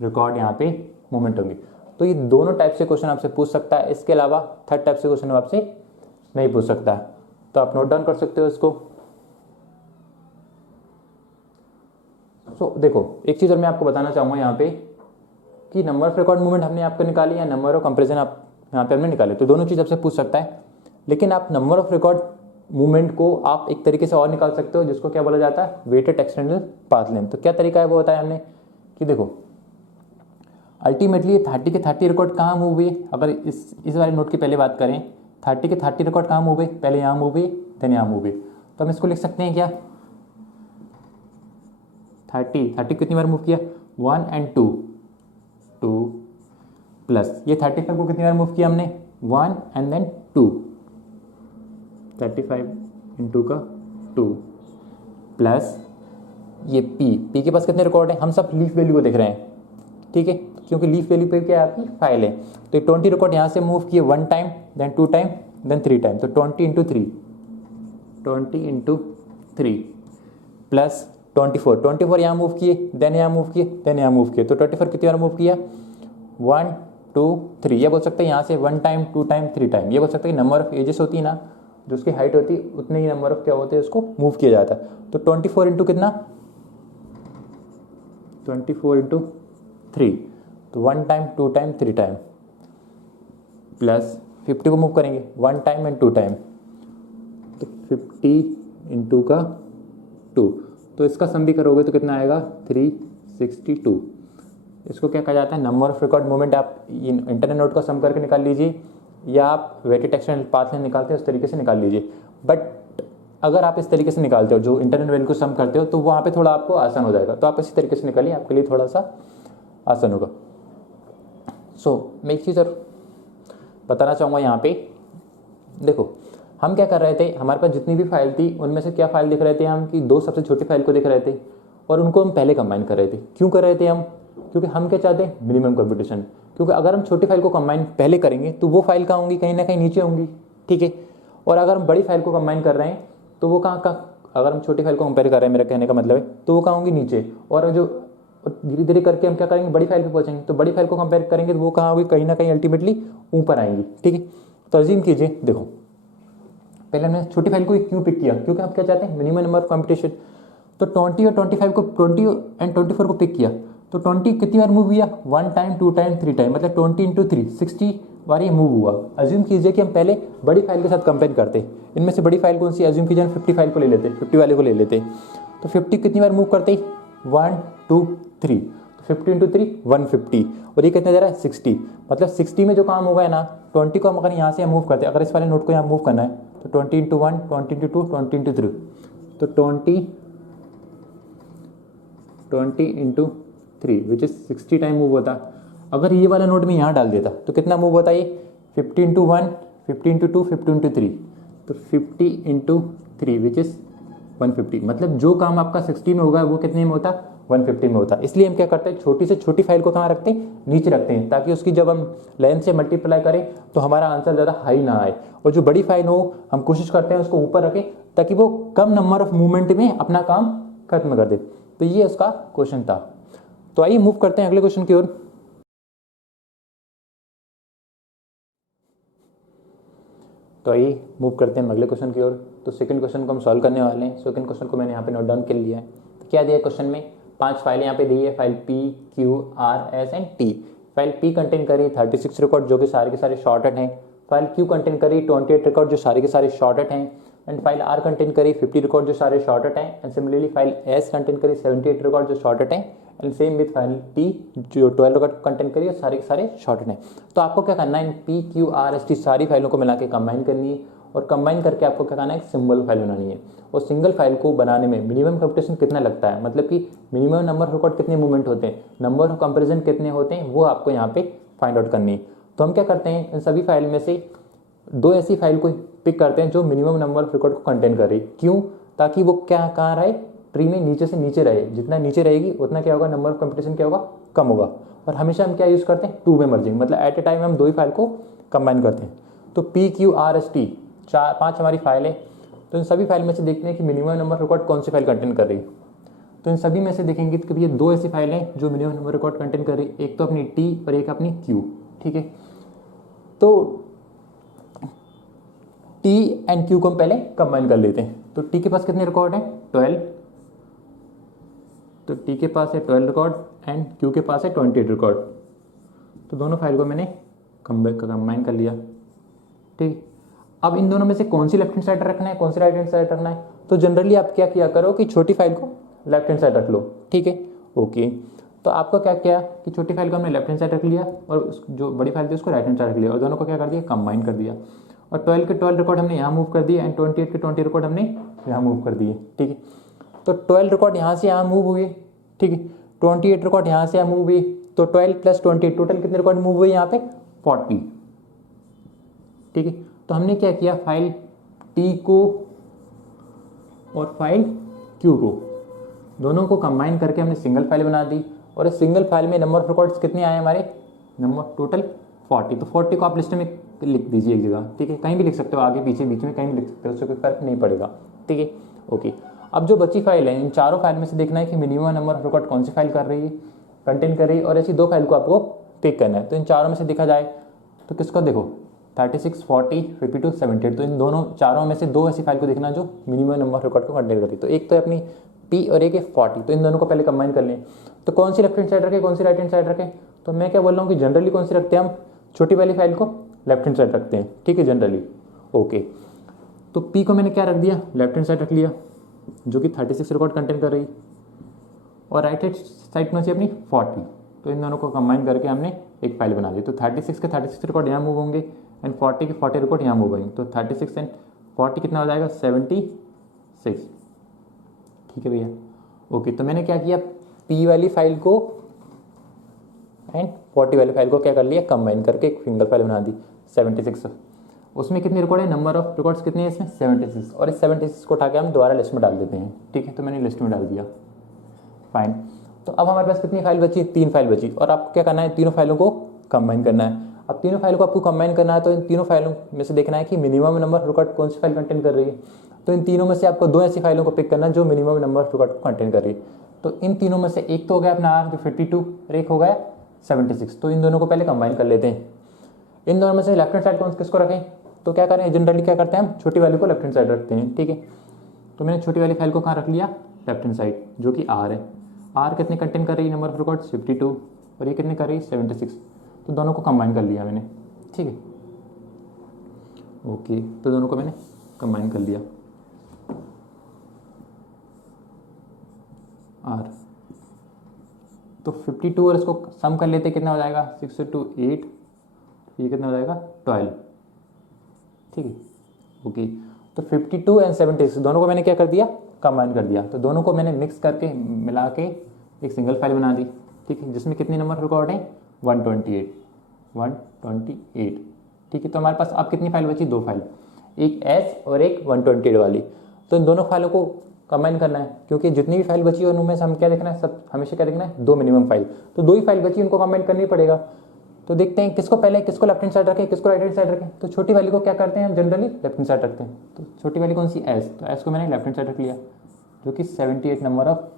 रिकॉर्ड यहाँ पे मूवमेंट होंगे। तो ये दोनों टाइप से क्वेश्चन आपसे पूछ सकता है, इसके अलावा थर्ड टाइप से क्वेश्चन आपसे नहीं पूछ सकता है, तो आप नोट डाउन कर सकते हो इसको। तो देखो एक चीज़ और मैं आपको बताना चाहूँगा यहाँ पे कि नंबर ऑफ रिकॉर्ड मूवमेंट हमने आपको निकाली या नंबर ऑफ कंपैरिजन आप यहाँ पे हमने निकाले, तो दोनों चीज़ आपसे पूछ सकता है। लेकिन आप नंबर ऑफ रिकॉर्ड मूवमेंट को आप एक तरीके से और निकाल सकते हो जिसको क्या बोला जाता है, वेटेड एक्सटर्नल पाथ लेंथ। तो क्या तरीका है वो बताया हमने कि देखो अल्टीमेटली 30 के 30 रिकॉर्ड कहाँ मूव हुए, अगर इस वाले नोट की पहले बात करें 30 के 30 रिकॉर्ड कहाँ मूव हुए, पहले यहाँ मूव हुए देन यहाँ मूव हुए। तो हम इसको लिख सकते हैं क्या 30 कितनी बार मूव किया 1 और 2 प्लस ये 35 को कितनी बार मूव किया हमने 1 और देन 2, 35 × का 2 प्लस ये p के पास कितने रिकॉर्ड है, हम सब लीफ वैल्यू को देख रहे हैं, ठीक है, क्योंकि लीफ वैल्यू पे क्या है आपकी फाइल है। तो ये 20 रिकॉर्ड यहाँ से मूव किए 1 time then 2 time then 3 time, तो 20 × 3 प्लस 24 यहाँ मूव किए देन यहाँ मूव किए देन यहाँ मूव किए, तो 24 कितनी बार मूव किया 1 2 3। ये बोल सकते हैं यहाँ से 1 टाइम 2 टाइम 3 टाइम। ये बोल सकते हैं नंबर ऑफ एजेस होती है ना, जो उसकी हाइट होती है उतने ही नंबर ऑफ क्या होते हैं उसको मूव किया जाता है। तो 24 × कितना 24 × 3, तो 1 टाइम 2 टाइम 3 टाइम प्लस 50 को मूव करेंगे 1 टाइम एंड 2 टाइम, तो 50 × का 2, तो इसका सम भी करोगे तो कितना आएगा 362। इसको क्या कहा जाता है, नंबर ऑफ रिकॉर्ड मूवमेंट। आप इंटरनल नोट का सम करके निकाल लीजिए या आप वेटेड एक्सटर्नल पाथ लेंथ निकालते हैं उस तरीके से निकाल लीजिए। बट अगर आप इस तरीके से निकालते हो जो इंटरनल वैल्यू को सम करते हो तो वहाँ पे थोड़ा आपको आसान हो जाएगा, तो आप इसी तरीके से निकालिए, आपके लिए थोड़ा सा आसान होगा। मैं एक चीज़ और बताना चाहूँगा यहाँ पे, देखो हम क्या कर रहे थे, हमारे पास जितनी भी फाइल थी उनमें से क्या फाइल दिख रहे थे हम कि 2 सबसे छोटी फाइल को दिख रहे थे और उनको हम पहले कंबाइन कर रहे थे। क्यों कर रहे थे हम, क्योंकि हम क्या चाहते हैं मिनिमम कंपटीशन, क्योंकि अगर हम छोटी फाइल को कंबाइन पहले करेंगे तो वो फाइल कहाँ होंगी, कहीं ना कहीं नीचे होंगी, ठीक है। और अगर हम बड़ी फाइल को कंबाइन कर रहे हैं तो वो कहाँ अगर हम छोटी फाइल को कंपेयर कर रहे हैं, मेरा कहने का मतलब है, तो वो कहाँ होंगी नीचे, और जो धीरे धीरे करके हम क्या करेंगे बड़ी फाइल पे पहुंचेंगे, तो बड़ी फाइल को कंपेयर करेंगे तो वो कहाँ होगी, कहीं ना कहीं अल्टीमेटली ऊपर आएंगी, ठीक है। तो अज्यूम कीजिए, देखो पहले हमने छोटी फाइल को क्यों पिक किया, क्योंकि आप क्या चाहते हैं मिनिमम नंबर ऑफ कंपटीशन। तो 20 और 25 को 20 और 24 को पिक किया, तो 20 कितनी बार मूव किया 1 टाइम 2 टाइम 3 टाइम, मतलब 20 × 3 60 बार ये मूव हुआ। अज्यूम कीजिए कि हम पहले बड़ी फाइल के साथ कंपेयर करते, इनमें से बड़ी फाइल कौन सी, अज्यूम कीजिए 50 फाइल को ले लेते, 50 वाले को ले लेते, तो 50 कितनी बार मूव करते 1 2 3, तो 50 × 3 150, और ये कितने दे रहा है 60, मतलब 60 में जो काम होगा है ना 20 को हम अगर यहाँ से मूव करते हैं, अगर इस वाले नोट को यहाँ मूव करना है तो 20 × 1 20 × 2 20 × 3, तो 20 × 3 विच इज 60 टाइम मूव होता। अगर ये वाला नोट में यहाँ डाल देता तो कितना मूव होता ये 50 × 1 50 × 2 50 × 3, तो 50 × 3 विच इज 150, मतलब जो काम आपका 60 में होगा वो कितने में होता 150 में होता। इसलिए हम क्या करते हैं छोटी से छोटी फाइल को कहाँ रखते हैं, नीचे रखते हैं, ताकि उसकी जब हम लेंथ से मल्टीप्लाई करें तो हमारा आंसर ज़्यादा हाई ना आए, और जो बड़ी फाइल हो हम कोशिश करते हैं उसको ऊपर रखें ताकि वो कम नंबर ऑफ मूवमेंट में अपना काम खत्म कर दे। तो ये उसका क्वेश्चन था। तो आइए मूव करते हैं अगले क्वेश्चन की ओर। तो आइए मूव करते हैं अगले क्वेश्चन की ओर। तो सेकंड क्वेश्चन को हम सॉल्व करने वाले हैं। सेकंड क्वेश्चन को मैंने यहाँ पे नोट डाउन कर लिया है। तो क्या दिया है क्वेश्चन में, 5 फाइलें यहाँ पे दी है, file P, Q, R, S and T। File P contain करी 36 रिकॉर्ड जो कि सारे के सारे शॉर्टेड हैं। फाइल Q कंटेन करी 28 रिकॉर्ड जो सारे के सारे शॉर्टेड हैं। एंड फाइल R कंटेन करी 50 रिकॉर्ड जो सारे शॉर्टेड हैं। And similarly file S contain करी 78 रिकॉर्ड जो शॉर्टेड हैं। And same with file T जो 12 रिकॉर्ड कंटेन करी सारे के सारे शॉर्टेड हैं। तो आपको क्या करना है, इन P, Q, R, S, T सारी फाइलों को मिला के कंबाइन करनी है और कंबाइन करके आपको क्या करना है, एक सिंगल फाइल बनानी है। और सिंगल फाइल को बनाने में मिनिमम कंप्यूटेशन कितना लगता है, मतलब कि मिनिमम नंबर ऑफ रिकॉर्ड कितने मूवमेंट होते हैं, नंबर ऑफ कंपेरिजन कितने होते हैं, वो आपको यहाँ पे फाइंड आउट करनी है। तो हम क्या करते हैं, इन सभी फाइल में से 2 ऐसी फाइल को पिक करते हैं जो मिनिमम नंबर ऑफ रिकॉर्ड को कंटेन कर रही। क्यों, ताकि वो क्या कहाँ रहे, ट्री में नीचे से नीचे रहे। जितना नीचे रहेगी उतना क्या होगा, नंबर ऑफ कंपटीशन क्या होगा, कम होगा। और हमेशा हम क्या यूज़ करते हैं, 2 वे मर्जिंग, मतलब एट ए टाइम हम 2 ही फाइल को कंबाइन करते हैं। तो P, Q, R, S, T 5 हमारी फाइल है। तो इन सभी फाइल में से देखते हैं कि मिनिमम नंबर ऑफ रिकॉर्ड कौन सी फाइल कंटेन कर रही है। तो इन सभी में से देखेंगे कि ये 2 ऐसी फाइल हैं जो मिनिमम नंबर रिकॉर्ड कंटेन कर रही है, एक तो अपनी T और एक अपनी Q। ठीक है, तो T एंड Q को हम पहले कंबाइन कर लेते हैं। तो T के पास कितने रिकॉर्ड हैं, 12। तो T के पास है 12 रिकॉर्ड एंड Q के पास है 28 रिकॉर्ड। तो दोनों फाइल को मैंने कंबाइन कर लिया। ठीक, अब इन दोनों में से कौन सी लेफ्ट हैंड साइड रखना है, कौन सी राइट हैंड साइड रखना है। तो जनरली आप क्या किया करो कि छोटी फाइल को लेफ्ट हैंड साइड रख लो। ठीक है, ओके। तो आपको क्या किया कि छोटी फाइल को हमने लेफ्ट हैंड साइड रख लिया और जो बड़ी फाइल थी उसको राइट हैंड साइड रख लिया और दोनों को क्या कर दिया, कंबाइन कर दिया। और 12 के 12 रिकॉर्ड हमने यहाँ मूव कर दिए एंड 28 के 20 रिकॉर्ड हमने यहाँ मूव कर दिए। ठीक है, तो 12 रिकॉर्ड यहाँ से यहाँ मूव हुए। ठीक है, 28 रिकॉर्ड यहाँ से यहाँ मूव हुए। तो 12 + 28 टोटल कितने रिकॉर्ड मूव हुए यहाँ पे, 40। ठीक है, तो हमने क्या किया, फाइल T को और फाइल Q को दोनों को कंबाइन करके हमने सिंगल फाइल बना दी। और इस सिंगल फाइल में नंबर ऑफ रिकॉर्ड्स कितने आए हमारे, नंबर टोटल 40। तो 40 को आप लिस्ट में लिख दीजिए एक जगह। ठीक है, कहीं भी लिख सकते हो, आगे पीछे बीच में कहीं भी लिख सकते हो, उससे कोई फर्क नहीं पड़ेगा। ठीक है, ओके। अब जो बची फाइल है, इन चारों फाइल में से देखना है कि मिनिमम नंबर ऑफ रिकॉर्ड कौन सी फाइल कर रही है, कंटेन कर रही है, और ऐसी 2 फाइल को आपको पिक करना है। तो इन चारों में से देखा जाए तो किसको देखो, 36, 40, 52, 78। तो इन दोनों चारों में से 2 ऐसी फाइल को देखना जो मिनिमम नंबर ऑफ रिकॉर्ड को कंटेन करी। तो एक तो है अपनी P और एक है 40। तो इन दोनों को पहले कंबाइन कर लें। तो कौन सी लेफ्ट हैंड साइड रखें, कौन सी राइट हैंड साइड रखें। तो मैं क्या बोल रहा हूँ कि जनरली कौन सी रखते हैं हम, छोटी वाली फाइल को लेफ्ट हैंड साइड रखते हैं। ठीक है, जनरली ओके। तो P को मैंने क्या रख दिया, लेफ्ट हैंड साइड रख लिया, जो कि 36 रिकॉर्ड कंटेन कर रही, और राइट हैंड साइड में से अपनी 40। तो इन दोनों को कंबाइन करके हमने एक फाइल बना दी। तो 36 के 36 रिकॉर्ड यहाँ मूव होंगे एंड 40 के 40 रिकॉर्ड यहाँ मूव होंगे। तो 36 एंड 40 कितना हो जाएगा, 76। ठीक है भैया, ओके। तो मैंने क्या किया, P वाली फाइल को एंड 40 वाली फाइल को क्या कर लिया, कंबाइन करके एक सिंगल फाइल बना दी 76। उसमें कितने रिकॉर्ड है, नंबर ऑफ रिकॉर्ड्स कितने हैं इसमें, 76। और इस 76 को उठा के हम दोबारा लिस्ट में डाल देते हैं। ठीक है, तो मैंने लिस्ट में डाल दिया, फाइन। तो अब हमारे पास कितनी फाइल बची, 3 फाइल बची। और आपको क्या करना है, तीनों फाइलों को कंबाइन करना है। अब तीनों फाइल को आपको कंबाइन करना है, तो इन तीनों फाइलों में से देखना है कि मिनिमम नंबर रिकॉर्ड कौन सी फाइल कंटेन कर रही है। तो इन तीनों में से आपको 2 ऐसी फाइलों को पिक करना जो मिनिमम नंबर रिकॉर्ड को कंटेन कर रही है। तो इन तीनों में से एक तो हो गया अपना R जो 52 और एक हो गया 76। तो इन दोनों को पहले कंबाइन कर लेते हैं। इन दोनों में से लेफ्ट हैंड साइड कौन किसको रखें, तो क्या करें, जनरली क्या करते हैं हम, छोटी वाली को लेफ्ट हैंड साइड रखते हैं। ठीक है, तो मैंने छोटी वाली फाइल को कहाँ रख लिया, लेफ्ट हैंड साइड, जो कि R है। R कितने कंटेन कर रही है, नंबर ऑफ रिकॉर्ड 52, और ये कितने कर रही है, 76। तो दोनों को कंबाइन कर लिया मैंने। ठीक है, ओके। तो दोनों को मैंने कंबाइन कर लिया, R। तो 52 और इसको सम कर लेते कितना हो जाएगा, 6 2 8, ये कितना हो जाएगा, 12। ठीक है, ओके। तो 52 एंड 76 दोनों को मैंने क्या कर दिया, कंबाइन कर दिया। तो दोनों को मैंने मिक्स करके मिला के एक सिंगल फाइल बना दी। ठीक है, जिसमें कितने नंबर रिकॉर्ड है, 128। ठीक है, तो हमारे पास अब कितनी फाइल बची, 2 फाइल, एक S और एक 128 वाली। तो इन दोनों फाइलों को कंबाइन करना है, क्योंकि जितनी भी फाइल बची है उनमें से हम क्या देखना है, सब हमेशा क्या देखना है, 2 मिनिमम फाइल। तो 2 ही फाइल बची, उनको कंबाइन करनी पड़ेगा। तो देखते हैं किसको पहले, किसको लेफ्ट हैंड साइड रखें, किसको राइट हैंड साइड रखें। तो छोटी वाली को क्या करते हैं हम, जनरली लेफ्ट हैंड साइड रखते हैं। तो छोटी वाली कौन सी, S। तो S को मैंने लेफ्ट हैंड साइड रख लिया, जो कि 78 नंबर ऑफ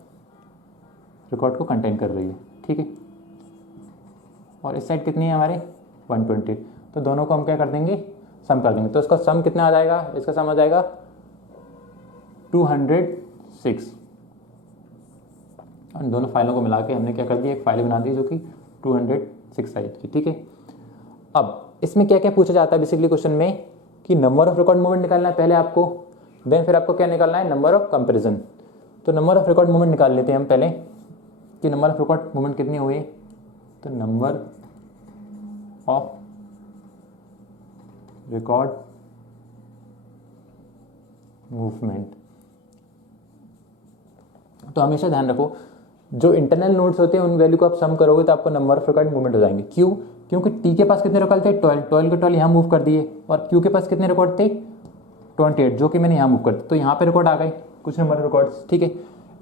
रिकॉर्ड को कंटेन कर रही है। ठीक है, और इस साइड कितनी है हमारे, 128। तो दोनों को हम क्या कर देंगे, सम कर देंगे। तो इसका सम कितना आ जाएगा, इसका सम आ जाएगा 206। और दोनों फाइलों को मिला के हमने क्या कर दिया, एक फाइल बना दी जो कि 206 साइज की, ठीक है। अब इसमें क्या क्या पूछा जाता है बेसिकली क्वेश्चन में कि नंबर ऑफ रिकॉर्ड मूवमेंट निकालना है पहले आपको, देन फिर आपको क्या निकालना है, नंबर ऑफ कंपैरिजन। तो नंबर ऑफ रिकॉर्ड मूवमेंट निकाल लेते हैं हम पहले कि नंबर ऑफ रिकॉर्ड मूवमेंट कितनी हुई। तो नंबर ऑफ रिकॉर्ड मूवमेंट, तो हमेशा ध्यान रखो जो इंटरनल नोड्स होते हैं उन वैल्यू को आप सम करोगे तो आपको नंबर ऑफ रिकॉर्ड मूवमेंट हो जाएंगे। क्यों, क्योंकि टी के पास कितने रिकॉर्ड थे, 12 के 12 यहाँ मूव कर दिए, और क्यू के पास कितने रिकॉर्ड थे, 28, जो कि मैंने यहाँ मूव कर दिए, तो यहाँ पे रिकॉर्ड आ गए कुछ नंबर ऑफ रिकॉर्ड्स, ठीक है।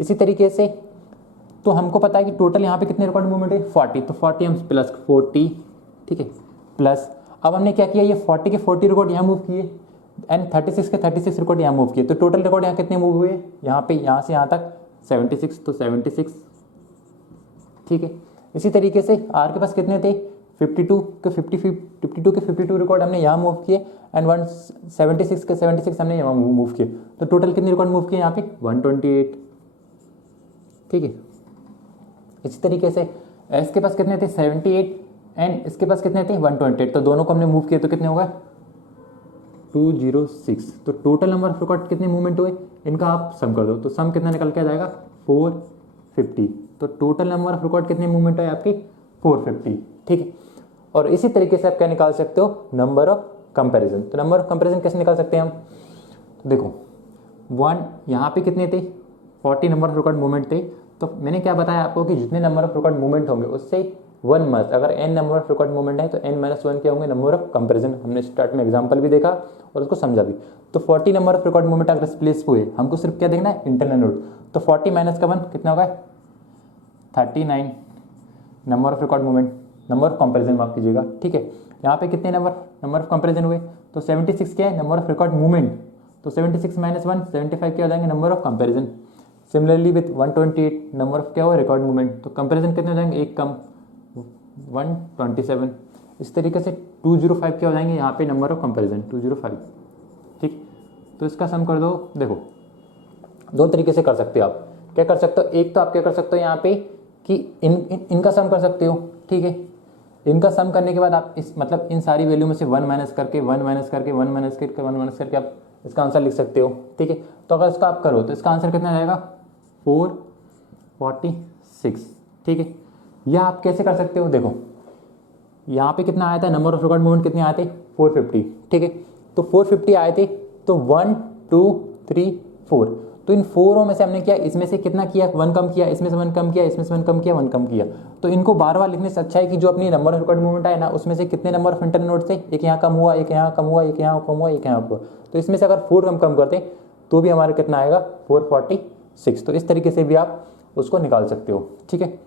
इसी तरीके से तो हमको पता है कि टोटल यहाँ पे कितने रिकॉर्ड मूवमेंट है, 40, तो 40 हम प्लस 40, ठीक है, प्लस अब हमने क्या किया, ये 40 के 40 रिकॉर्ड यहाँ मूव किए एंड 36 के 36 रिकॉर्ड यहाँ मूव किए, तो टोटल रिकॉर्ड यहाँ कितने मूव हुए, यहाँ पे यहाँ से यहाँ तक 76, तो 76, ठीक है। इसी तरीके से आर के पास कितने थे, 52 के 52 रिकॉर्ड हमने यहाँ मूव किए एंड 176 के 76 हमने यहाँ मूव किए, तो टोटल कितने रिकॉर्ड मूव किए यहाँ पे 128, ठीक है। इसी तरीके से एस के पास कितने थे 78 एंड इसके पास कितने थे 128, तो दोनों को हमने मूव किया तो कितने होगा 206। तो टोटल नंबर ऑफ रिकॉर्ड कितने मूवमेंट हुए, इनका आप सम कर दो, तो सम कितना निकल के आ जाएगा 450। तो टोटल नंबर ऑफ रिकॉर्ड कितने मूवमेंट है आपके 450, ठीक है। और इसी तरीके से आप क्या निकाल सकते हो, नंबर ऑफ कंपैरिजन। तो नंबर ऑफ कंपैरिजन कैसे निकाल सकते हैं हम, तो देखो 1 यहाँ पे कितने थे 40 नंबर ऑफ रिकॉर्ड मूवमेंट थे, तो मैंने क्या बताया आपको कि जितने नंबर ऑफ रिकॉर्ड मूवमेंट होंगे उससे 1 मस्ट, अगर n number of record movement है तो n-1 क्या होंगे नंबर ऑफ कंपैरिजन। हमने स्टार्ट में एग्जांपल भी देखा और उसको समझा भी। तो 40 नंबर ऑफ रिकॉर्ड मूवमेंट अगर प्लेस हुए, हमको सिर्फ क्या देखना है इंटरनल नोड, तो 40 माइनस का 1 कितना होगा 39 number of record movement, number of comparison माफ कीजिएगा, ठीक है। यहाँ पे कितने नंबर ऑफ कंपैरिजन हुए, तो 76 क्या है नंबर ऑफ रिकॉर्ड मूवमेंट, तो 76 माइनस 1 75 क्या हो जाएंगे number of comparison. Similarly with 128 number of क्या हो रिकॉर्ड मूवमेंट, तो कंपैरिजन कितने हो जाएंगे एक कम 127। इस तरीके से 205 क्या हो जाएंगे यहाँ पे नंबर ऑफ कंपैरिजन 205, ठीक। तो इसका सम कर दो, देखो दो तरीके से कर सकते हो आप, क्या कर सकते हो, एक तो आप क्या कर सकते हो यहाँ पे कि इनका सम कर सकते हो, ठीक है। इनका सम करने के बाद आप इस मतलब इन सारी वैल्यू में से 1 माइनस करके आप इसका आंसर लिख सकते हो, ठीक है। तो अगर इसका आप करो तो इसका आंसर कितना जाएगा 446, ठीक है। यह आप कैसे कर सकते हो, देखो यहाँ पे कितना आया था नंबर ऑफ रिकॉर्ड मूवमेंट कितने आए थे 450, ठीक है। तो 450 आए थे, तो 1 2 3 4, तो इन 4 में से हमने क्या इसमें से कितना किया 1 कम किया, इसमें से 1 कम किया, इसमें से 1 कम किया, 1 कम किया। तो इनको बार बार लिखने से अच्छा है कि जो अपनी नंबर ऑफ रिकॉर्ड मूवमेंट आए ना उसमें से कितने नंबर ऑफ इंटरनल नोड थे, एक यहाँ कम हुआ, एक यहाँ कम हुआ, एक यहाँ कम हुआ, एक यहाँ हुआ, तो इसमें से अगर 4 कम करते तो भी हमारा कितना आएगा 446। तो इस तरीके से भी आप उसको निकाल सकते हो, ठीक है।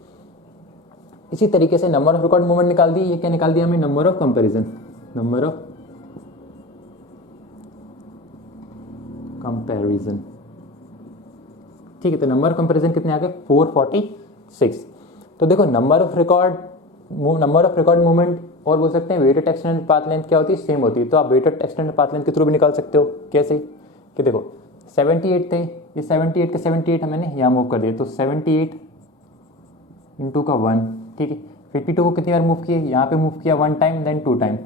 इसी तरीके से नंबर ऑफ रिकॉर्ड मूवमेंट निकाल दी, ये क्या निकाल दिया हमने number of comparison, number of comparison, ठीक है। तो नंबर ऑफ कंपैरिजन कितने आ गए 446। तो देखो नंबर ऑफ रिकॉर्ड मूवमेंट और बोल सकते हैं वेटेड एक्सटेंडेड पाथ लेंथ क्या होती है सेम होती है, तो आप वेटेड एक्सटेंडेड पाथ लेंथ के थ्रू भी निकाल सकते हो। कैसे कि देखो 78 थे, ये 78 के 78 मैंने यहाँ मूव कर दिया, तो 78 इंटू का 1, ठीक है। 52 को कितनी बार मूव किए, यहाँ पे मूव किया 1 टाइम देन 2 टाइम,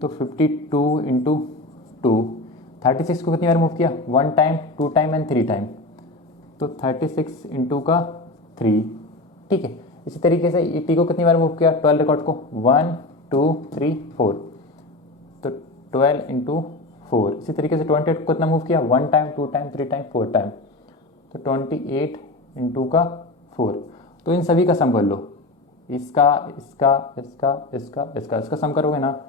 तो 52 इंटू 2। 36 को कितनी बार मूव किया 1 टाइम 2 टाइम एंड 3 टाइम, तो 36 इंटू का 3, ठीक है। इसी तरीके से टी को कितनी बार मूव किया 12 रिकॉर्ड को 1 2 3 4, तो 12 इंटू 4। इसी तरीके से 28 को कितना मूव किया 1 टाइम 2 टाइम 3 टाइम 4 टाइम, तो 28 इंटू का 4। तो इन सभी का सम कर लो, इसका सम करोगे ना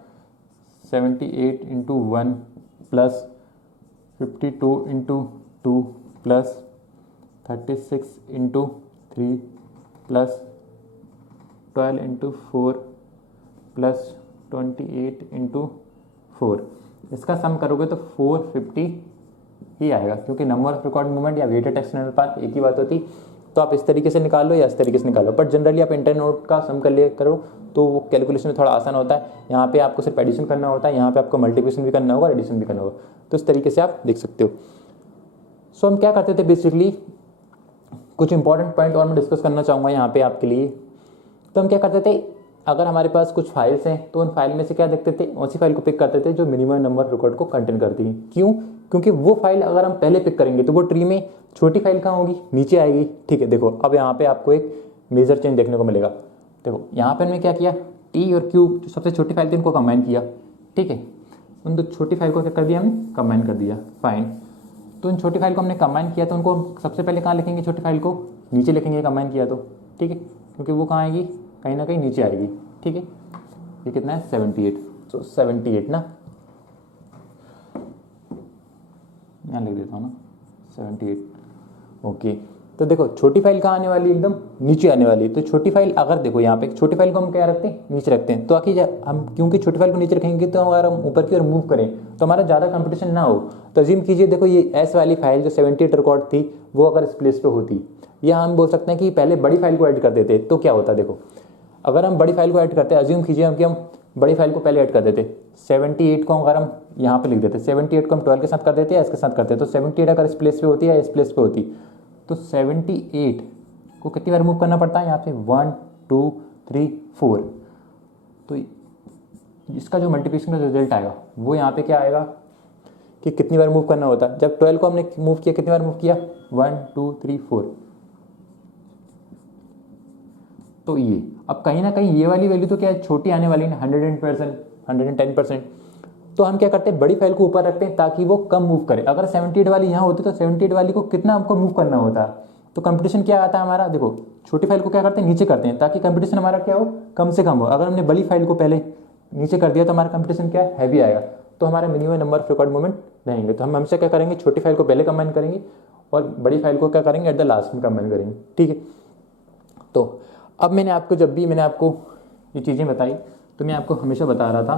78 into 1 plus 52 into 2 plus 36 into 3 plus 12 into 4 plus 28 into 4, इसका सम करोगे तो 450 ही आएगा, क्योंकि नंबर ऑफ रिकॉर्ड मूवमेंट या वेटेड एक्सटर्नल पाथ एक ही बात होती। तो आप इस तरीके से निकाल लो या इस तरीके से निकालो, बट जनरली आप इंटर नोट का सम कर लिया करो तो वो कैलकुलेशन में थोड़ा आसान होता है। यहाँ पे आपको सिर्फ एडिशन करना होता है, यहाँ पे आपको मल्टीप्लिकेशन भी करना होगा, एडिशन भी करना होगा, तो इस तरीके से आप देख सकते हो। सो हम क्या करते थे बेसिकली, कुछ इंपॉर्टेंट पॉइंट और मैं डिस्कस करना चाहूँगा यहाँ पे आपके लिए। तो हम क्या करते थे, अगर हमारे पास कुछ फाइल्स हैं तो उन फाइल में से क्या देखते थे, उसी फाइल को पिक करते थे जो मिनिमम नंबर रिकॉर्ड को कंटेन करती है। क्यों? क्योंकि वो फाइल अगर हम पहले पिक करेंगे तो वो ट्री में छोटी फाइल कहाँ होगी, नीचे आएगी। ठीक है, देखो अब यहाँ पे आपको एक मेजर चेंज देखने को मिलेगा। देखो यहाँ पे हमने क्या किया, टी और क्यू जो सबसे छोटी फाइल थी उनको कंबाइन किया। ठीक है, उन दो छोटी फाइल को क्या कर दिया हमने, कंबाइन कर दिया। फाइन, तो उन छोटी फाइल को हमने कंबाइन किया तो उनको हम सबसे पहले कहाँ लिखेंगे, छोटी फाइल को नीचे लिखेंगे कंबाइन किया तो। ठीक है, क्योंकि वो कहाँ आएगी, कहीं ना कहीं नीचे आएगी। ठीक है, ये कितना है 78, तो 78 ना, यहाँ लिख देता हूँ ना 78। ओके, तो देखो छोटी फाइल कहाँ आने वाली है, एकदम नीचे आने वाली है। तो छोटी फाइल अगर देखो यहाँ पे छोटी फाइल को हम क्या रखते हैं, नीचे रखते हैं। तो आखिर हम क्योंकि छोटी फाइल को नीचे रखेंगे तो अगर हम ऊपर की ओर मूव करें तो हमारा ज़्यादा कंपटीशन ना हो। तो अज्यूम कीजिए, देखो ये एस वाली फाइल जो 78 रिकॉर्ड थी वो अगर इस प्लेस पे होती, या हम बोल सकते हैं कि पहले बड़ी फाइल को ऐड कर देते तो क्या होता। देखो अगर हम बड़ी फाइल को ऐड करते हैं, अज्यूम कीजिए हम कि हम बड़ी फाइल को पहले ऐड कर देते, 78 को अगर हम यहाँ पे लिख देते, 78 को हम 12 के साथ कर देते या इसके साथ करते, तो 78 अगर इस प्लेस पे होती है या इस प्लेस पे होती, तो 78 को कितनी बार मूव करना पड़ता है, यहाँ पे 1 2 3 4। तो इसका जो मल्टीप्लिकेशन का रिजल्ट आएगा वो यहाँ पे क्या आएगा कि कितनी बार मूव करना होता है। जब 12 को हमने मूव किया, कितनी बार मूव किया, 1 2 3 4। तो ये अब कहीं ना कहीं ये वाली वैल्यू तो क्या है, छोटी आने वाली है, 110%। तो हम क्या करते हैं, बड़ी फाइल को ऊपर रखते हैं ताकि वो कम मूव करे। अगर 78 वाली यहाँ होती तो 78 वाली को कितना हमको मूव करना होता। तो कंपटीशन क्या आता है हमारा, देखो छोटी फाइल को क्या करते हैं, नीचे करते हैं ताकि कंपटीशन हमारा क्या हो, कम से कम हो। अगर हमने बड़ी फाइल को पहले नीचे कर दिया तो हमारा कंपटीशन क्या है, हैवी आएगा, तो हमारा minimum number of record movement रहेंगे। तो हम हमसे क्या करेंगे, छोटी फाइल को पहले कंबाइन करेंगे और बड़ी फाइल को क्या करेंगे, एट द लास्ट में कंबाइन करेंगे। ठीक है, तो अब मैंने आपको जब भी मैंने आपको ये चीज़ें बताई तो मैं आपको हमेशा बता रहा था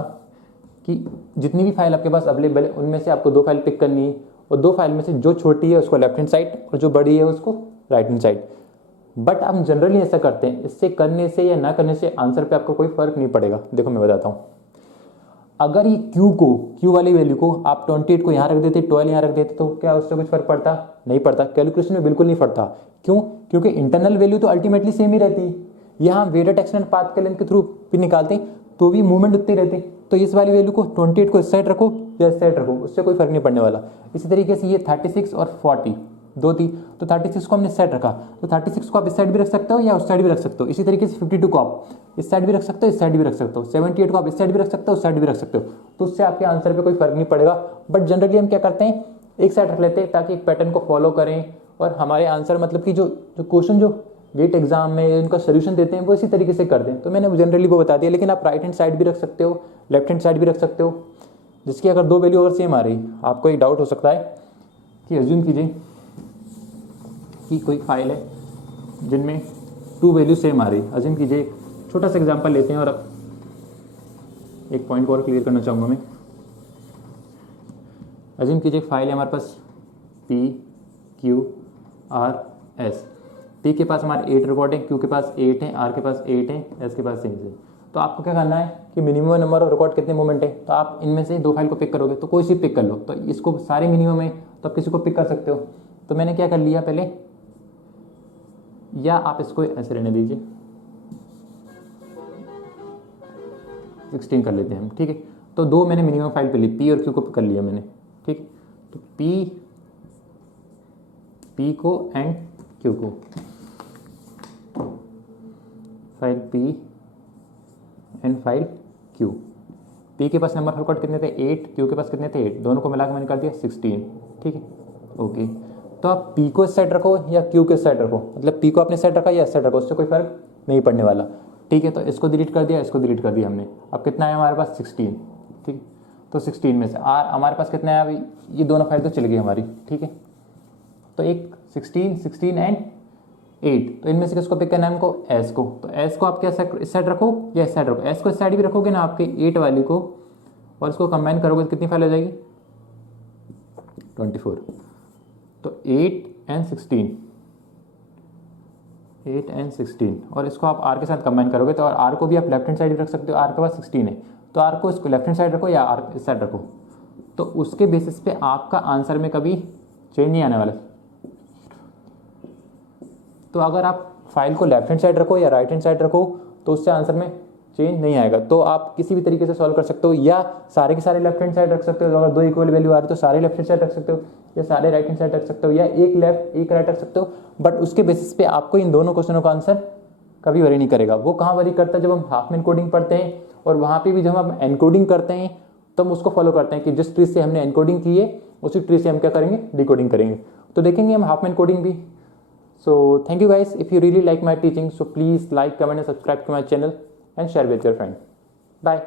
कि जितनी भी फाइल आपके पास अवेलेबल है उनमें से आपको 2 फाइल पिक करनी है, और 2 फाइल में से जो छोटी है उसको लेफ्ट हैंड साइड और जो बड़ी है उसको राइट हैंड साइड। बट हम जनरली ऐसा करते हैं, इससे करने से या ना करने से आंसर पे आपको कोई फर्क नहीं पड़ेगा। देखो मैं बताता हूँ, अगर ये क्यू वाली वैल्यू को आप 28 को यहाँ रख देते, 12 यहाँ रख देते, तो क्या उससे कुछ फर्क पड़ता, नहीं पड़ता। कैलकुलेशन में बिल्कुल नहीं पड़ता। क्यों? क्योंकि इंटरनल वैल्यू तो अल्टीमेटली सेम ही रहती है। यहाँ वेटेड एक्सटेंडेड पाथ के लेंथ के थ्रू भी निकालते हैं तो भी मूवमेंट उतने रहते। तो इस वाली वैल्यू को 28 को इस साइड रखो या इस साइड रखो, उससे कोई फर्क नहीं पड़ने वाला। इसी तरीके से ये 36 और 40 दो थी, तो 36 को हमने इस साइड रखा, तो 36 को आप इस साइड भी रख सकते हो या उस साइड भी रख सकते हो। इसी तरीके से 52 को आप इस साइड भी रख सकते हो, इस साइड भी रख सकते हो। 78 को आप इस साइड भी रख सकते हो, उस साइड भी रख सकते हो। तो उससे आपके आंसर पे कोई फर्क नहीं पड़ेगा। बट जनरली हम क्या करते हैं, एक साइड रख लेते हैं ताकि एक पैटर्न को फॉलो करें और हमारे आंसर मतलब कि जो क्वेश्चन जो गेट एग्जाम में उनका सोल्यूशन देते हैं वो इसी तरीके से करते हैं। तो मैंने जनरली वो बता दिया, लेकिन आप राइट हैंड साइड भी रख सकते हो, लेफ्ट हैंड साइड भी रख सकते हो, जिसकी अगर 2 वैल्यू अगर सेम आ रही, आपको एक डाउट हो सकता है कि अज्यूम कीजिए कि कोई फाइल है जिनमें 2 वैल्यू सेम आ रही। अज्यूम कीजिए, छोटा सा एग्जांपल लेते हैं और अब एक पॉइंट को और क्लियर करना चाहूँगा मैं। अज्यूम कीजिए फाइल है हमारे पास PQRS। P के पास हमारे 8 रिकॉर्ड है, Q के पास 8 है, R के पास 8 है, S के पास 6 है। तो आपको क्या करना है कि मिनिमम नंबर ऑफ रिकॉर्ड कितने मोमेंट है, तो आप इनमें से 2 फाइल को पिक करोगे, तो कोई सी पिक कर लो। तो इसको सारे मिनिमम है तो आप किसी को पिक कर सकते हो। तो मैंने क्या कर लिया पहले, या आप इसको ऐसे रहने दीजिए, 16 कर लेते हैं हम। ठीक है, तो 2 मैंने मिनिमम फाइल पे ली, P और Q को कर लिया मैंने। ठीक, तो P को एंड Q को, file P and file Q। P के पास नंबर रिकॉर्ड कितने थे 8, Q के पास कितने थे 8, दोनों को मिलाकर मैंने कर दिया 16। ठीक है, ओके। तो आप P को इस साइड रखो या Q के साइड रखो, मतलब P को अपने साइड रखा या इस साइड रखो, उससे कोई फर्क नहीं पड़ने वाला। ठीक है, तो इसको डिलीट कर दिया, इसको डिलीट कर दिया हमने। अब कितना है हमारे पास 16। ठीक, तो 16 में से हमारे पास कितना है अभी, ये दोनों फाइल तो चली गई हमारी। ठीक है, तो एक 16 एंड 8, तो इनमें से किसको पिक करना है हमको, S को। तो S को आप क्या इस साइड रखो या इस साइड रखो, S को इस साइड भी रखोगे ना आपके 8 वाली को, और इसको कंबाइन करोगे तो कितनी फाइल हो जाएगी 24। तो 8 एंड 16 8 and 16 और इसको आप r के साथ कंबाइन करोगे तो r को भी आप लेफ्ट हैंड साइड रख सकते हो, r के पास 16 है तो r को इसको लेफ्ट हैंड साइड रखो या r इस साइड रखो, तो उसके बेसिस पे आपका आंसर में कभी चेंज नहीं आने वाला। तो अगर आप फाइल को लेफ्ट हैंड साइड रखो या राइट हैंड साइड रखो तो उससे आंसर में चेंज नहीं आएगा। तो आप किसी भी तरीके से सॉल्व कर सकते हो, या सारे के सारे लेफ्ट हैंड साइड रख सकते हो, अगर दो इक्वल वैल्यू आ रही है तो सारे लेफ्ट हैंड साइड रख सकते हो, या सारे राइट हैंड साइड रख सकते हो, या एक लेफ्ट एक राइट रख सकते हो। बट उसके बेसिस पे आपको इन दोनों क्वेश्चनों का आंसर कभी वरी नहीं करेगा। वो कहाँ वरी करता है, जब हम हाफ में एनकोडिंग पढ़ते हैं और वहाँ पे भी जब हम एनकोडिंग करते हैं तो हम उसको फॉलो करते हैं कि जिस ट्री से हमने एनकोडिंग की है उसी ट्री से हम क्या करेंगे, डिकोडिंग करेंगे। तो देखेंगे हम हाफ में एनकोडिंग भी। So thank you guys. If you really like my teaching, so please like, comment and subscribe to my channel and share with your friend. Bye.